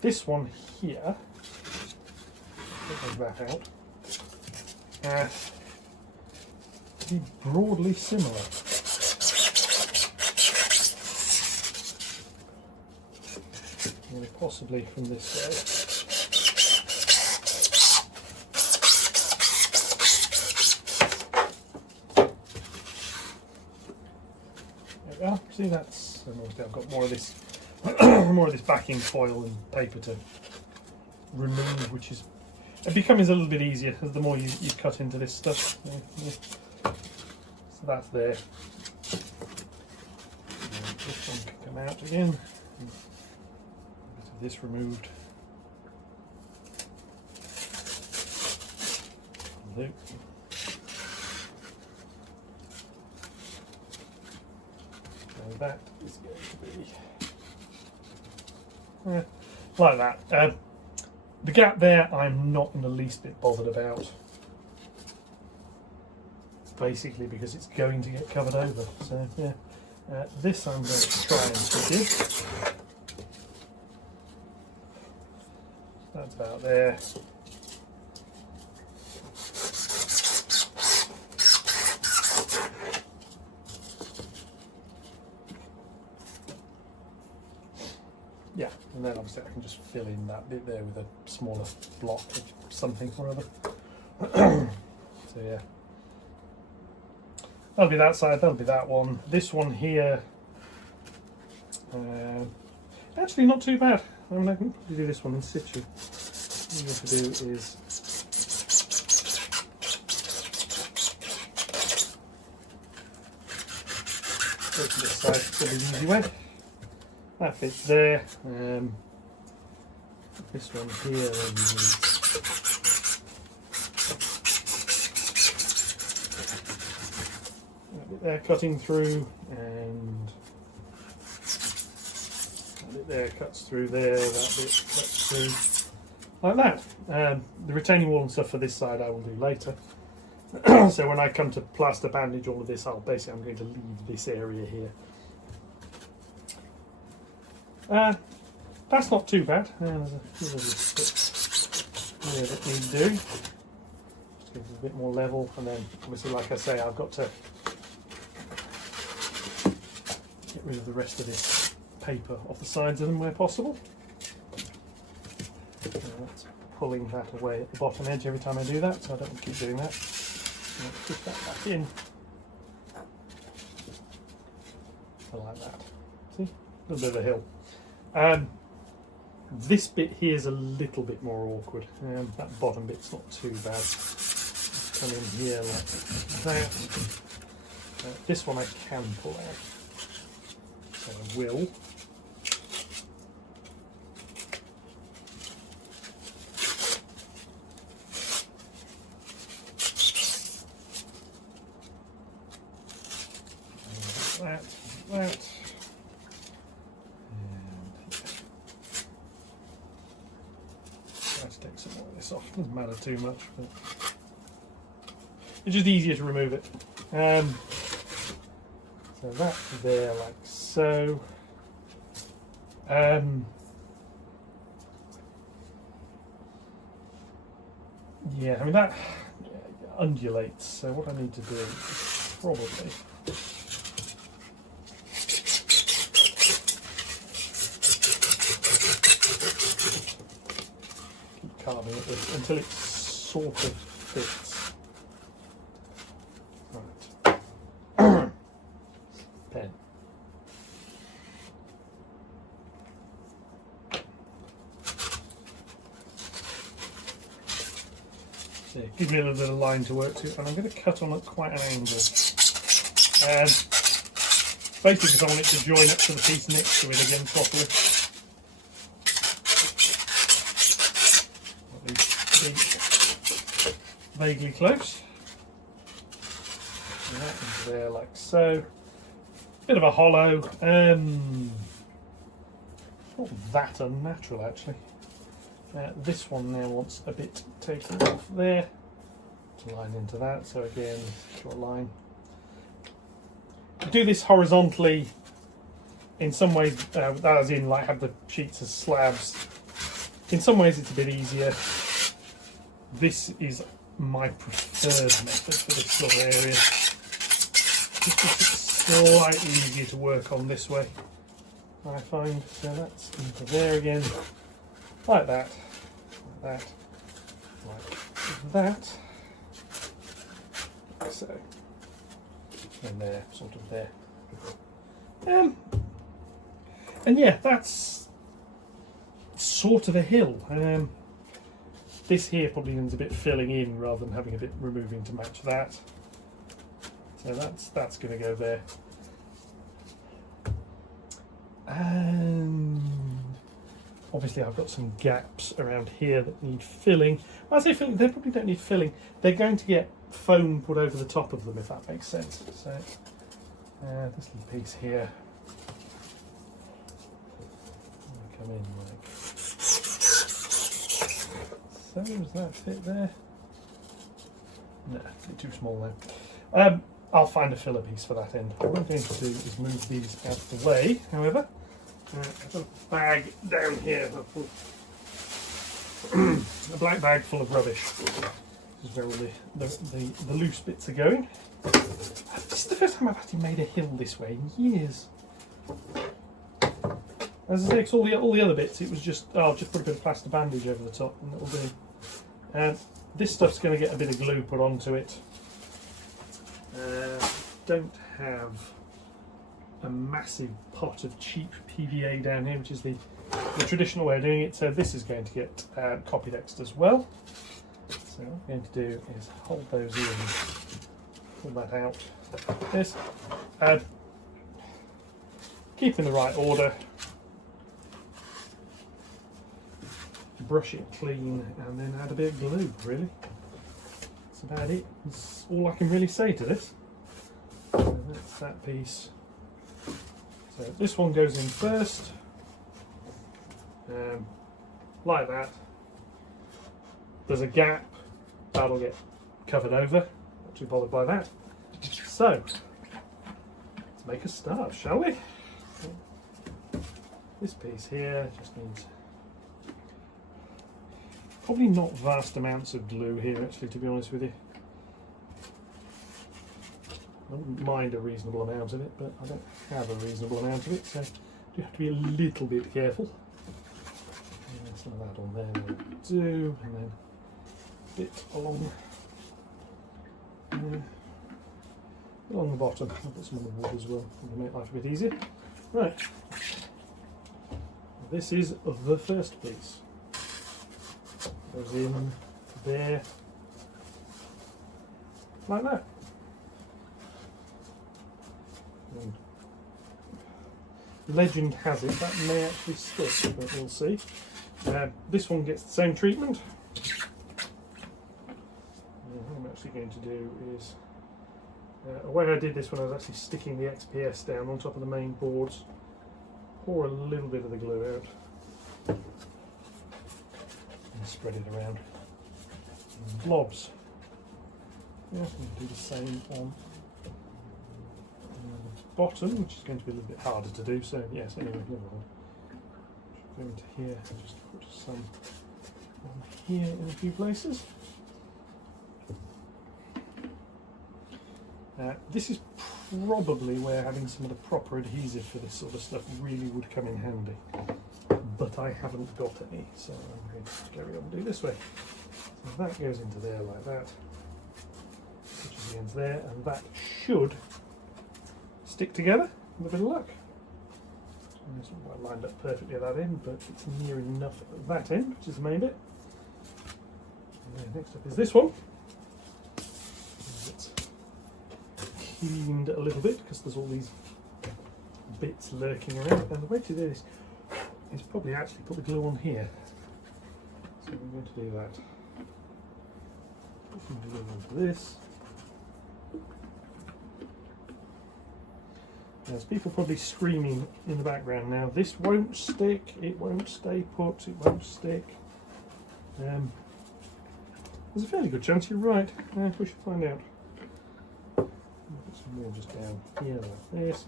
this one here, take that out, to be broadly similar. Maybe possibly from this way. See, that's I've got more of this backing foil and paper to remove, which is it becomes a little bit easier as the more you cut into this stuff. So that's there. And this one can come out again. A bit of this removed. Loop. That is going to be like that. The gap there I'm not in the least bit bothered about, basically because it's going to get covered over. So yeah, this I'm going to try and forgive. That's about there. Yeah, and then obviously I can just fill in that bit there with a smaller block of something or other. So yeah, that'll be that side, that'll be that one. This one here, actually not too bad. I mean, I can do this one in situ. What you have to do is go to this side, it's an easy way. That fits there. This one here that bit there cutting through, and that bit there cuts through there, that bit cuts through like that. The retaining wall and stuff for this side I will do later. So when I come to plaster bandage all of this, I'm going to leave this area here. That's not too bad. There's a little bit here that needs doing. Just gives it a bit more level, and then obviously, like I say, I've got to get rid of the rest of this paper off the sides of them where possible. That's pulling that away at the bottom edge every time I do that, so I don't want to keep doing that. Put that back in. I like that. See? A little bit of a hill. This bit here is a little bit more awkward. That bottom bit's not too bad. Come in here like that. This one I can pull out, so I will. That. Let's take some more of this off. Doesn't matter too much, but it's just easier to remove it. So that's there, like so. Yeah, I mean that undulates. So what I need to do is probably. Carving at this until it sort of fits. Right. Pen. gives me a little bit of line to work to, and I'm going to cut on at quite an angle. Basically because I want it to join up to the piece next to it again properly. Vaguely close. And that is there like so. Bit of a hollow. Not that unnatural actually. This one now wants a bit taken off there to line into that. So again, draw a line. Do this horizontally. In some ways, as in like have the sheets as slabs. In some ways, it's a bit easier. This is my preferred method for this sort of area. Just because it's slightly easier to work on this way, I find. So that's into there again, like that, like that, like that, like so, and there, sort of there. And yeah, that's sort of a hill. This here probably needs a bit filling in rather than having a bit removing to match that. So that's going to go there. And obviously I've got some gaps around here that need filling. When I say filling, they probably don't need filling. They're going to get foam put over the top of them, if that makes sense. So this little piece here. Come in like so. Does that fit there? No, a bit too small now. I'll find a filler piece for that end. What I'm going to do is move these out of the way, however. I've got a bag down here. A black bag full of rubbish. This is where all the loose bits are going. This is the first time I've actually made a hill this way in years. As I say, 'cause all the other bits, it was just, I'll just put a bit of plaster bandage over the top and that'll do. And this stuff's going to get a bit of glue put onto it. Don't have a massive pot of cheap PVA down here, which is the traditional way of doing it. So this is going to get Copydex as well. So what I'm going to do is hold those in, pull that out like this, keep in the right order, brush it clean, and then add a bit of glue. Really, that's about it. That's all I can really say to this. So that's that piece. So this one goes in first, like that. There's a gap, that'll get covered over, not too bothered by that. So, let's make a start, shall we? This piece here just needs probably not vast amounts of glue here actually, to be honest with you. I wouldn't mind a reasonable amount of it, but I don't have a reasonable amount of it, so you have to be a little bit careful. Some of that on there will do, and then a bit along the bottom. I'll put some on the wood as well to make life a bit easier. Right, this is the first piece. Goes in there, like that. And legend has it that may actually stick, but we'll see. This one gets the same treatment. What I'm actually going to do is, the way I did this when I was actually sticking the XPS down on top of the main boards, pour a little bit of the glue out and spread it around in blobs. Yeah, I'm going to do the same on the bottom, which is going to be a little bit harder to do, so yes, anyway, never mind. Go into here and just put some on here in a few places. This is probably where having some of the proper adhesive for this sort of stuff really would come in handy, but I haven't got any, so I'm going to carry on and do this way. So that goes into there like that, pushes the ends there, and that should stick together with a bit of luck. It's not quite lined up perfectly at that end, but it's near enough at that end, which is the main bit. And then next up is this one. cleaned a little bit because there's all these bits lurking around. And the way to do this is probably actually put the glue on here. So we're going to do that. Put some glue onto this. There's people probably screaming in the background now, this won't stick, it won't stay put, it won't stick. There's a fairly good chance you're right. We should find out. Put some more just down here like this.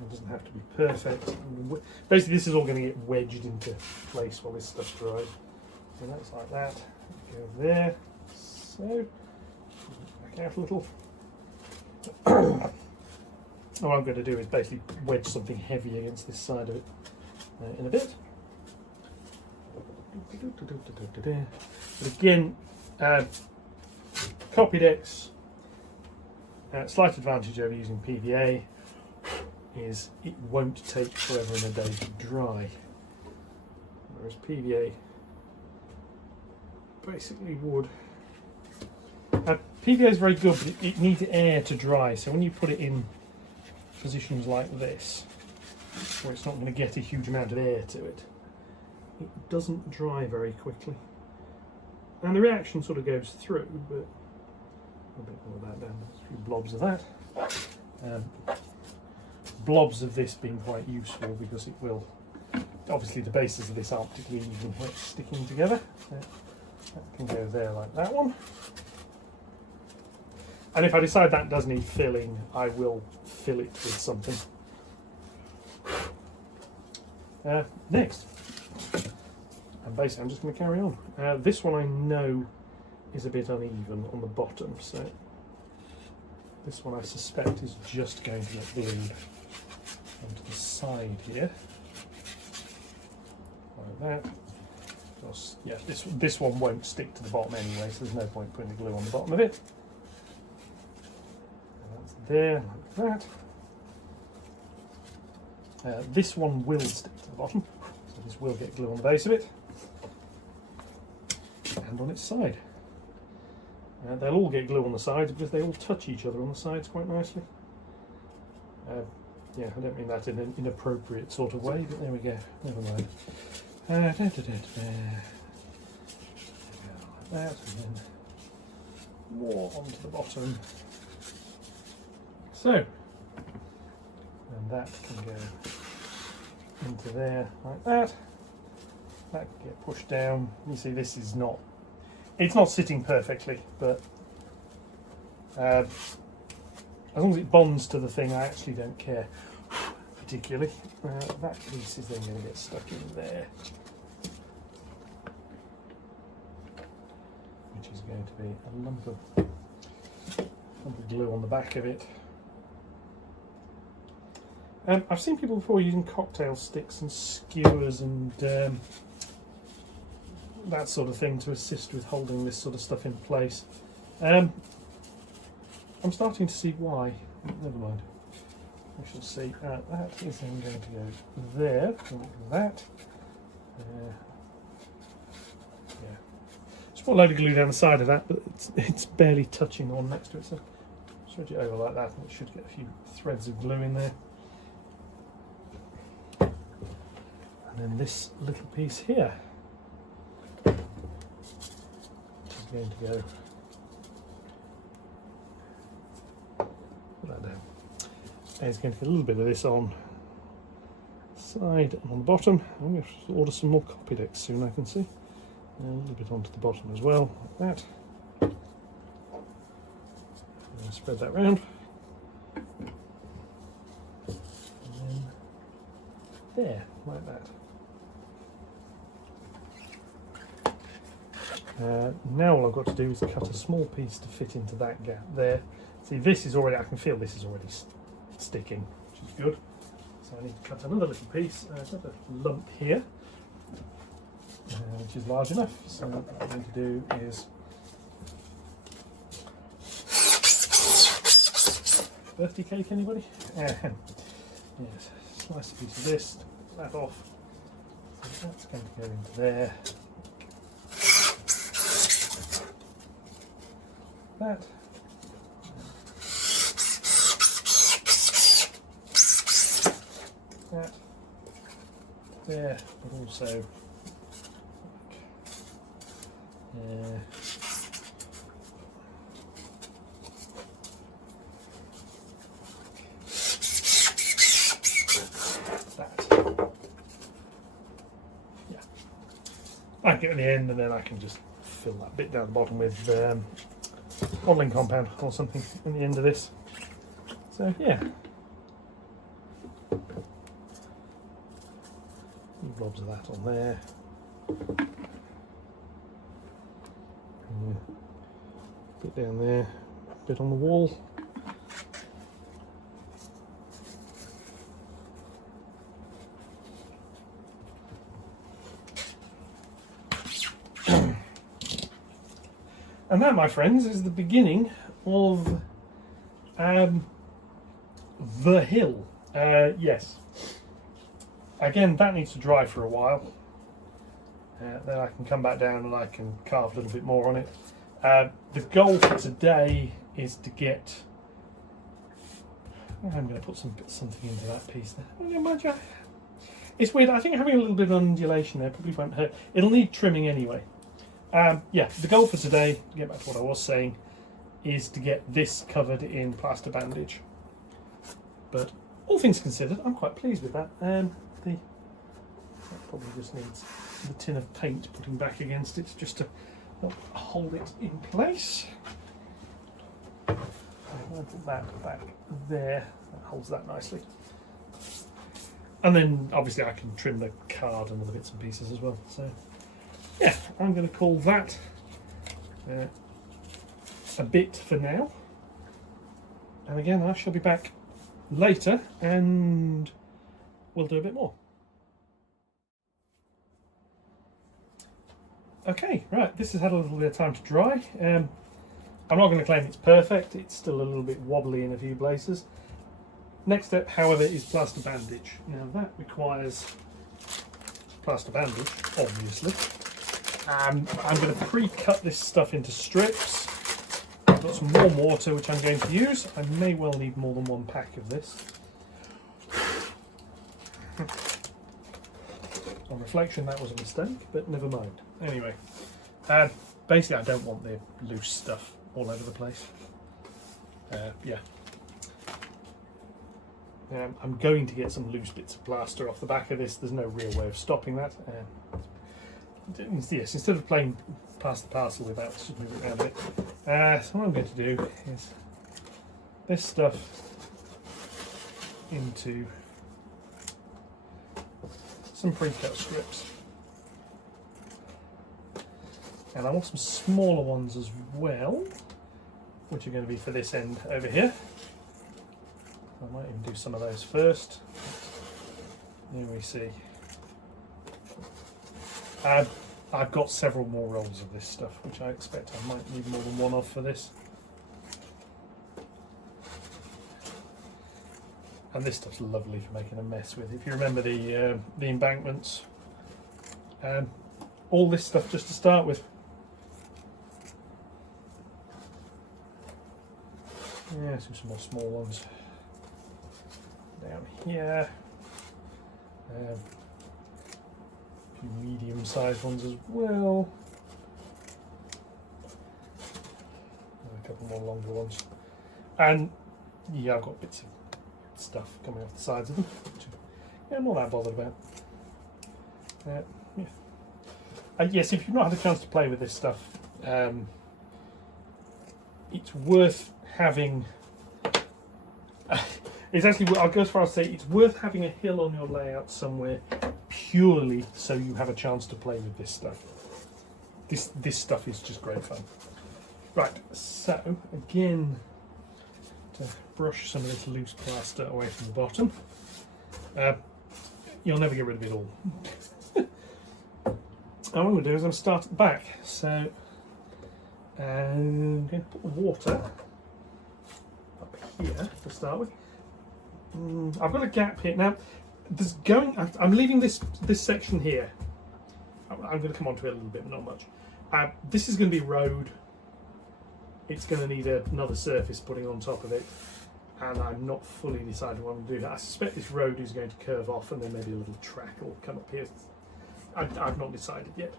It doesn't have to be perfect. Basically this is all going to get wedged into place while this stuff dries. So that's like that. Go there. So, back out a little. What I'm going to do is basically wedge something heavy against this side of it in a bit. But again, Copydex, slight advantage over using PVA is it won't take forever and a day to dry, whereas PVA basically would. PVA is very good, but it needs air to dry, so when you put it in positions like this, where it's not going to get a huge amount of air to it, it doesn't dry very quickly. And the reaction sort of goes through, but a bit more of that down. There's a few blobs of that. Blobs of this being quite useful because it will, obviously the bases of this aren't particularly even when it's sticking together. So that can go there like that one. And if I decide that does need filling, I will fill it with something. Next, and basically I'm just going to carry on. This one I know is a bit uneven on the bottom, so this one I suspect is just going to get glued onto the side here, like that. Because, yeah, this one won't stick to the bottom anyway, so there's no point putting the glue on the bottom of it. There, like that. This one will stick to the bottom, so this will get glue on the base of it and on its side. They'll all get glue on the sides because they all touch each other on the sides quite nicely. Yeah, I don't mean that in an inappropriate sort of way, but there we go. Never mind. Like that, and then more onto the bottom. So, and that can go into there like that. That can get pushed down. You see, this is not, it's not sitting perfectly, but as long as it bonds to the thing, I actually don't care particularly. That piece is then going to get stuck in there, which is going to be a lump of glue on the back of it. I've seen people before using cocktail sticks and skewers and that sort of thing to assist with holding this sort of stuff in place. I'm starting to see why. Never mind. We shall see. That is then going to go there, like that. Yeah. Just put a load of glue down the side of that, but it's barely touching the one next to it. So stretch it over like that, and it should get a few threads of glue in there. And then this little piece here, which is going to go, put that down. And it's going to get a little bit of this on the side and on the bottom. I'm going to order some more Copydex soon, I can see. And a little bit onto the bottom as well, like that. And spread that round. And then there, like that. Now all I've got to do is cut a small piece to fit into that gap there. See, this is already, I can feel this is already sticking, which is good. So I need to cut another little piece, another lump here, which is large enough. So what I'm going to do is birthday cake, anybody? Yes, slice a piece of this, that off. So that's going to go into there. That. that there, but also that. Yeah, I get to the end and then I can just fill that bit down the bottom with modelling compound or something at the end of this. So yeah, blobs of that on there. Bit down there, bit on the wall. And that, my friends, is the beginning of the hill. Yes. Again, that needs to dry for a while. Then I can come back down and I can carve a little bit more on it. The goal for today is to get... I'm going to put something into that piece there. It's weird, I think having a little bit of undulation there probably won't hurt. It'll need trimming anyway. Yeah, the goal for today, to get back to what I was saying, is to get this covered in plaster bandage. But all things considered, I'm quite pleased with that. That probably just needs the tin of paint putting back against it just to help hold it in place. I'm going to put that back there. That holds that nicely. And then obviously I can trim the card and other bits and pieces as well. So yeah, I'm going to call that a bit for now. And again, I shall be back later and we'll do a bit more. Okay, right, this has had a little bit of time to dry. I'm not going to claim it's perfect, it's still a little bit wobbly in a few places. Next step, however, is plaster bandage. Now that requires plaster bandage, obviously. I'm going to pre-cut this stuff into strips. I've got some warm water which I'm going to use. I may well need more than one pack of this. On reflection, that was a mistake, but never mind. Anyway, basically I don't want the loose stuff all over the place. Yeah. I'm going to get some loose bits of plaster off the back of this. There's no real way of stopping that. Yes, instead of playing past the parcel with that, let's just move it around a bit. So what I'm going to do is this stuff into some pre-cut strips. And I want some smaller ones as well, which are going to be for this end over here. I might even do some of those first. There we see. I've got several more rolls of this stuff, which I expect I might need more than one of for this. And this stuff's lovely for making a mess with. If you remember the embankments, all this stuff just to start with. Yeah, some more small ones down here. A few medium-sized ones as well. And a couple more longer ones. And yeah, I've got bits of stuff coming off the sides of them, which I'm not that bothered about. Yeah. Yes, if you've not had a chance to play with this stuff, it's worth having. It's actually, I'll go as far as to say it's worth having a hill on your layout somewhere purely so you have a chance to play with this stuff. This stuff is just great fun. Right, so again, to brush some of this loose plaster away from the bottom. You'll never get rid of it all. And what I'm going to do is I'm going to start at the back. So I'm going to put the water up here to start with. I've got a gap here now. I'm leaving this section here. I'm going to come on to it a little bit, but not much. This is going to be road. It's going to need another surface putting on top of it. and I'm not fully decided what I'm going to do. I suspect this road is going to curve off and then maybe a little track will come up here. I've not decided yet.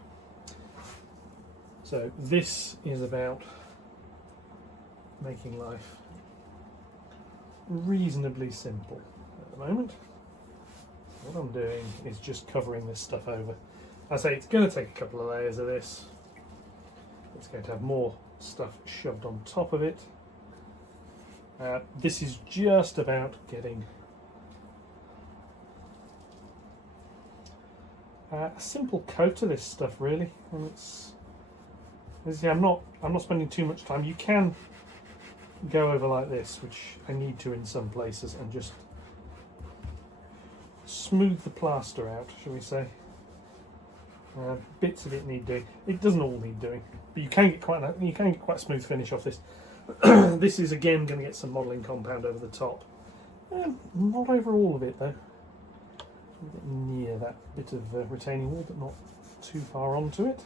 So this is about making life reasonably simple at the moment. What I'm doing is just covering this stuff over. I say it's going to take a couple of layers of this. It's going to have more stuff shoved on top of it. This is just about getting a simple coat of this stuff, really. And I'm not spending too much time. You can go over like this, which I need to in some places, and just smooth the plaster out, shall we say. Bits of it need doing. It doesn't all need doing, but you can get quite a smooth finish off this. This is again going to get some modelling compound over the top. Not over all of it though. A bit near that bit of retaining wall, but not too far onto it.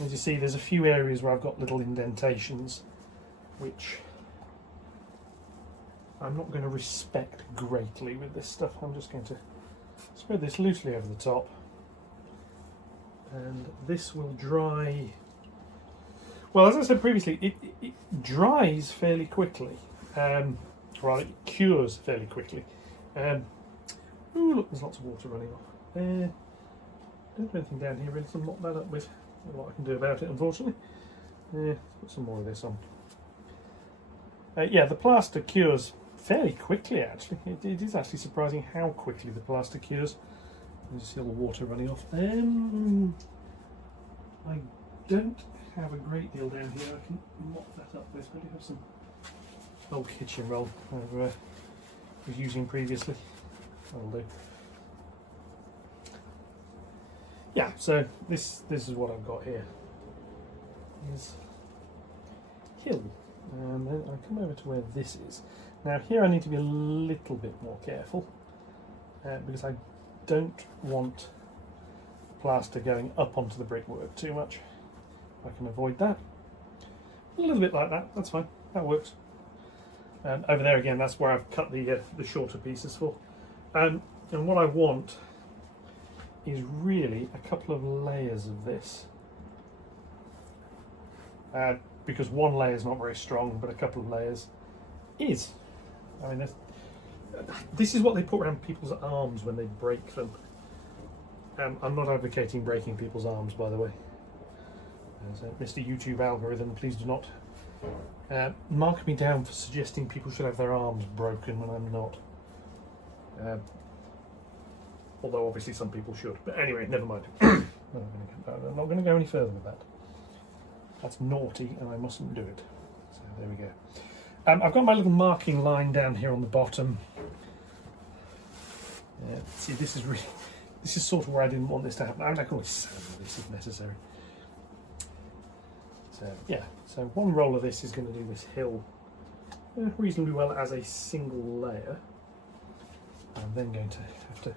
As you see, there's a few areas where I've got little indentations, which I'm not going to respect greatly with this stuff. I'm just going to spread this loosely over the top, and this will dry. Well, as I said previously, it dries fairly quickly. Well, it cures fairly quickly. Ooh, look, there's lots of water running off. Don't do anything down here really to mop that up with. Not a lot I can do about it, unfortunately. Let's put some more of this on. Yeah, the plaster cures fairly quickly, actually. It is actually surprising how quickly the plaster cures. You see all the water running off. I don't have a great deal down here I can mop that up with. I do have some old kitchen roll I was using previously. That'll do. Yeah, so this is what I've got here. Is hill. And then I come over to where this is. Now here I need to be a little bit more careful because I don't want plaster going up onto the brickwork too much. I can avoid that. A little bit like that, that's fine, that works. Over there again, that's where I've cut the shorter pieces for. And what I want is really a couple of layers of this. Because one layer is not very strong, but a couple of layers is. I mean, this is what they put around people's arms when they break them. I'm not advocating breaking people's arms, by the way. Mr. YouTube algorithm, please do not mark me down for suggesting people should have their arms broken when I'm not. Although obviously some people should. But anyway, never mind. I'm not going to go any further with that. That's naughty and I mustn't do it. So there we go. I've got my little marking line down here on the bottom. See, this is sort of where I didn't want this to happen. I can always sand this if necessary. So yeah, so one roll of this is going to do this hill reasonably well as a single layer. I'm then going to have to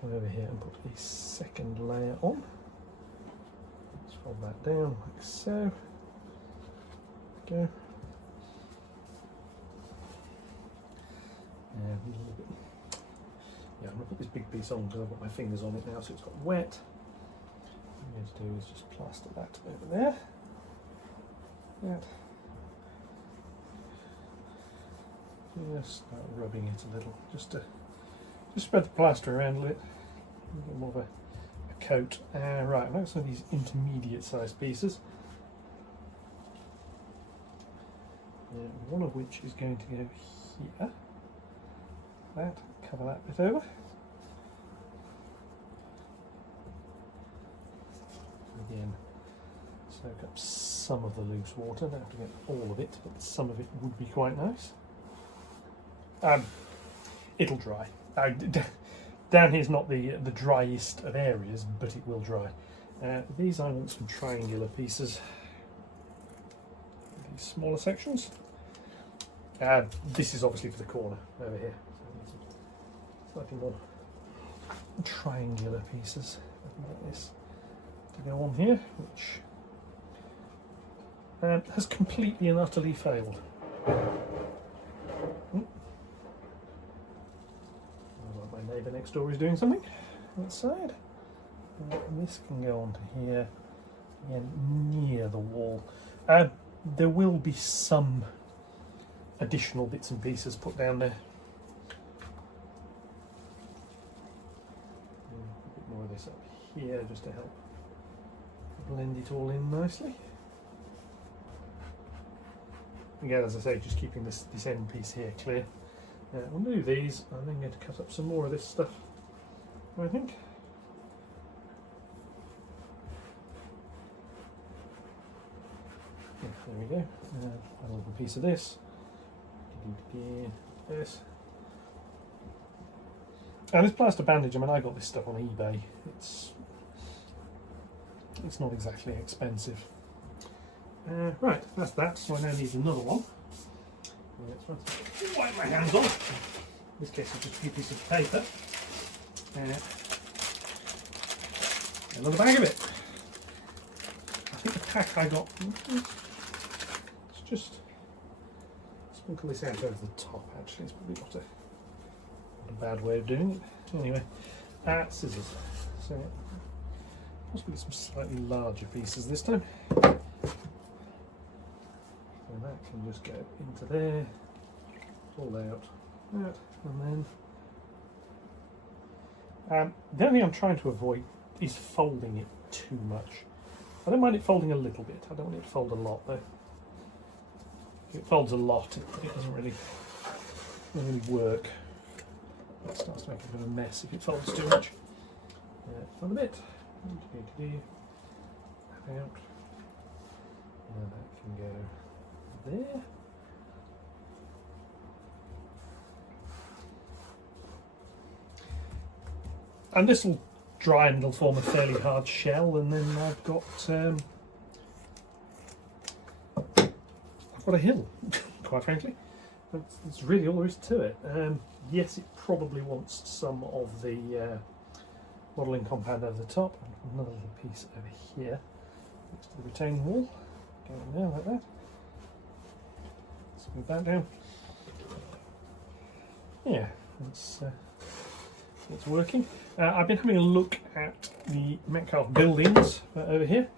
come over here and put a second layer on. Let's fold that down like so. There we go. A little bit. Yeah, I'm going to put this big piece on because I've got my fingers on it now, so it's got wet. What I'm going to do is just plaster that over there. That. Just start rubbing it a little, just spread the plaster around a bit, a bit more of a coat. Right, I've got some of these intermediate sized pieces. One of which is going to go here. That, cover that bit over. Again, soak up some of the loose water, don't have to get all of it, but some of it would be quite nice. It'll dry. Down here's not the driest of areas, but it will dry. These I want some triangular pieces. These smaller sections. This is obviously for the corner over here. So slightly more triangular pieces. Like this to go on here, which has completely and utterly failed. neighbour next door is doing something outside. This can go onto here, again near the wall. There will be some additional bits and pieces put down there. A bit more of this up here just to help blend it all in nicely. Again, as I say, just keeping this end piece here clear. We'll do these. I'm then going to cut up some more of this stuff, I think. Yeah, there we go. A little piece of this. This. And this plaster bandage, I mean, I got this stuff on eBay. It's not exactly expensive. Right, that's that. So I now need another one. Let's wipe my hands on. In this case, it's just a few pieces of paper. Another bag of it. I think the pack I got. Let's just sprinkle this out over the top. Actually, it's probably not a bad way of doing it. Anyway, scissors. So possibly some slightly larger pieces this time. So that can just go into there, pull out that, and then the only thing I'm trying to avoid is folding it too much. I don't mind it folding a little bit. I don't want it to fold a lot though. If it folds a lot, it doesn't really work. It starts to make a bit of a mess if it folds too much. Fold a bit. That out. And that can go there. And this will dry and it'll form a fairly hard shell, and then I've got a hill, quite frankly. That's really all there is to it. Yes, it probably wants some of the modelling compound over the top, and another little piece over here next to the retaining wall. Go in there like that. Let's move that down. Yeah, it's working. I've been having a look at the Metcalfe buildings over here.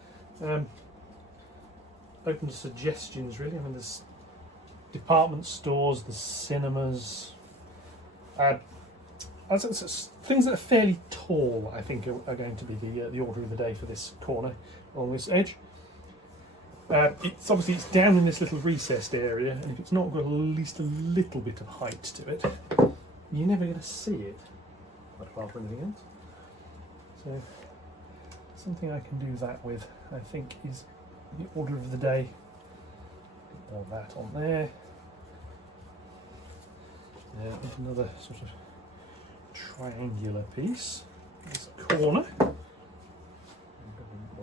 Open to suggestions, really. I mean, there's department stores, there's cinemas. Things that are fairly tall, I think, are going to be the order of the day for this corner along this edge. It's obviously down in this little recessed area, and if it's not got at least a little bit of height to it, you're never going to see it, apart from anything else. So something I can do that with, I think, is the order of the day. All that on there. Another sort of triangular piece. This corner. All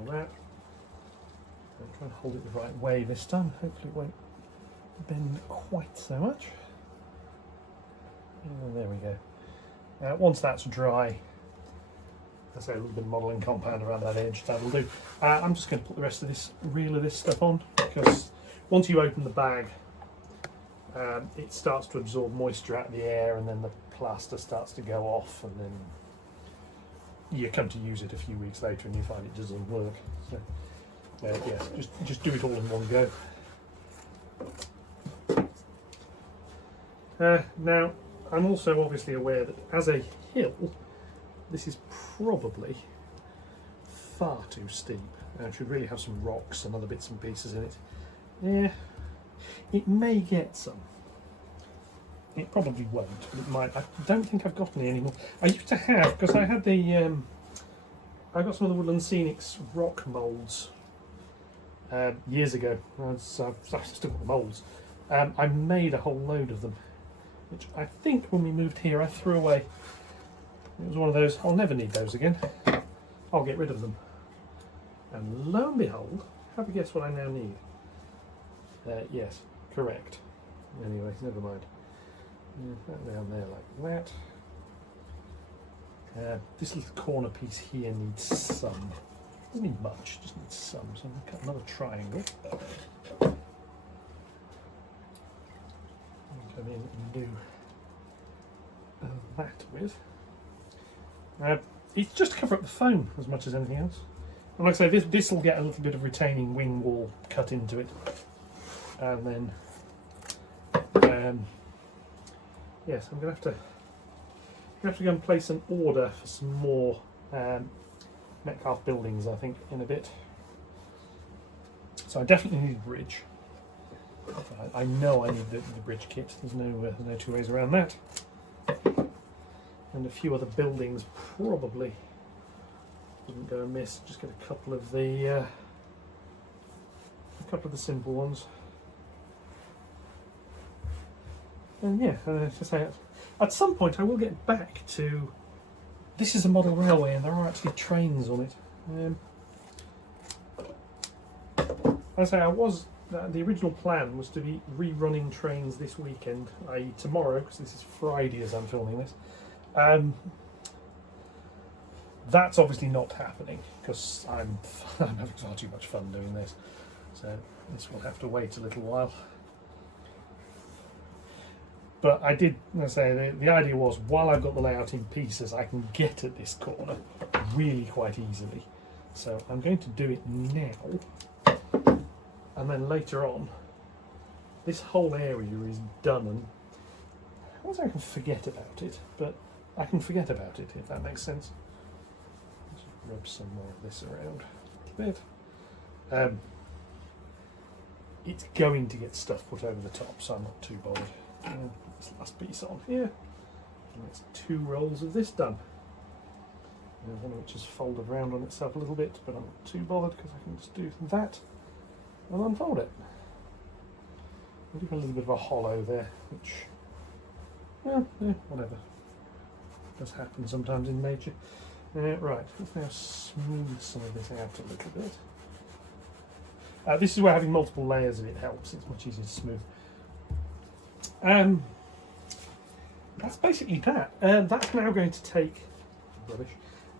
that. I'll try and hold it the right way this time. Hopefully it won't bend quite so much. And there we go. Once that's dry, I say a little bit of modelling compound around that edge, that'll do. I'm just going to put the rest of this reel of this stuff on, because once you open the bag, it starts to absorb moisture out of the air, and then the plaster starts to go off, and then you come to use it a few weeks later and you find it doesn't work. So, yes, just do it all in one go. Now, I'm also obviously aware that as a hill, this is probably far too steep. It should really have some rocks and other bits and pieces in it. Yeah, it may get some. It probably won't, but it might. I don't think I've got any anymore. I used to have, because I had the, I got some of the Woodland Scenics rock moulds years ago. I've still got the moulds. I made a whole load of them, which I think when we moved here I threw away. It was one of those, I'll never need those again. I'll get rid of them. And lo and behold, have a guess what I now need? Yes, correct. Anyway, never mind. That down there like that. This little corner piece here needs some. Doesn't need much, just needs some. So I'm going to cut another triangle. Come in and do that with. It's just to cover up the foam as much as anything else. And like I say, this will get a little bit of retaining wing wall cut into it, and then yes, I'm gonna have to go and place an order for some more Metcalfe buildings, I think, in a bit. So I definitely need a bridge. I know I need the bridge kit. There's no two ways around that. And a few other buildings probably wouldn't go amiss. Just get a couple of the simple ones. And yeah, to say, at some point I will get back to. This is a model railway, and there are actually trains on it. As I say, the original plan was to be rerunning trains this weekend, i.e. tomorrow, because this is Friday as I'm filming this. That's obviously not happening because I'm having far too much fun doing this. So this will have to wait a little while. But I did, as I say, the idea was, while I've got the layout in pieces, I can get at this corner really quite easily. So I'm going to do it now. And then later on, this whole area is done, and I don't think I can forget about it, but I can forget about it, if that makes sense. Let's just rub some more of this around a bit. It's going to get stuff put over the top, so I'm not too bothered. This last piece on here, and it's 2 rolls of this done. One of which is folded around on itself a little bit, but I'm not too bothered because I can just do that and unfold it. I'll give a little bit of a hollow there, which, well, yeah, whatever. Does happen sometimes in nature. Right, let's now smooth some of this out a little bit. This is where having multiple layers of it helps. It's much easier to smooth. That's basically that. That's now going to take rubbish.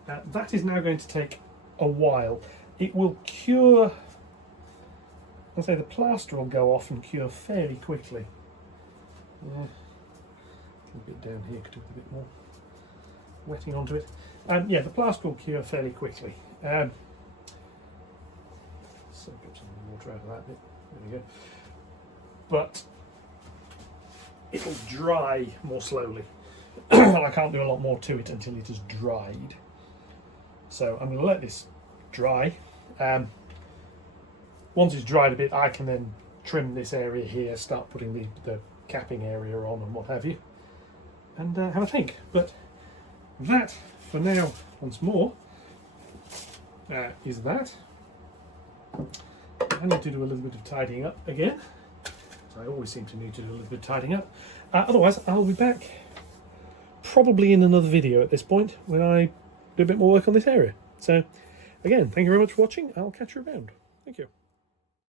That is now going to take a while. It will cure. I say the plaster will go off and cure fairly quickly. Yeah, a little bit down here could do with a bit more wetting onto it. Yeah, the plaster will cure fairly quickly. Soak up some of the water out of that bit. There we go. But it'll dry more slowly. And I can't do a lot more to it until it has dried. So I'm going to let this dry. Once it's dried a bit, I can then trim this area here, start putting the capping area on and what have you, and have a think. But that, for now, once more, is that. I need to do a little bit of tidying up again. I always seem to need to do a little bit of tidying up. Otherwise, I'll be back probably in another video at this point when I do a bit more work on this area. So, again, thank you very much for watching. I'll catch you around. Thank you.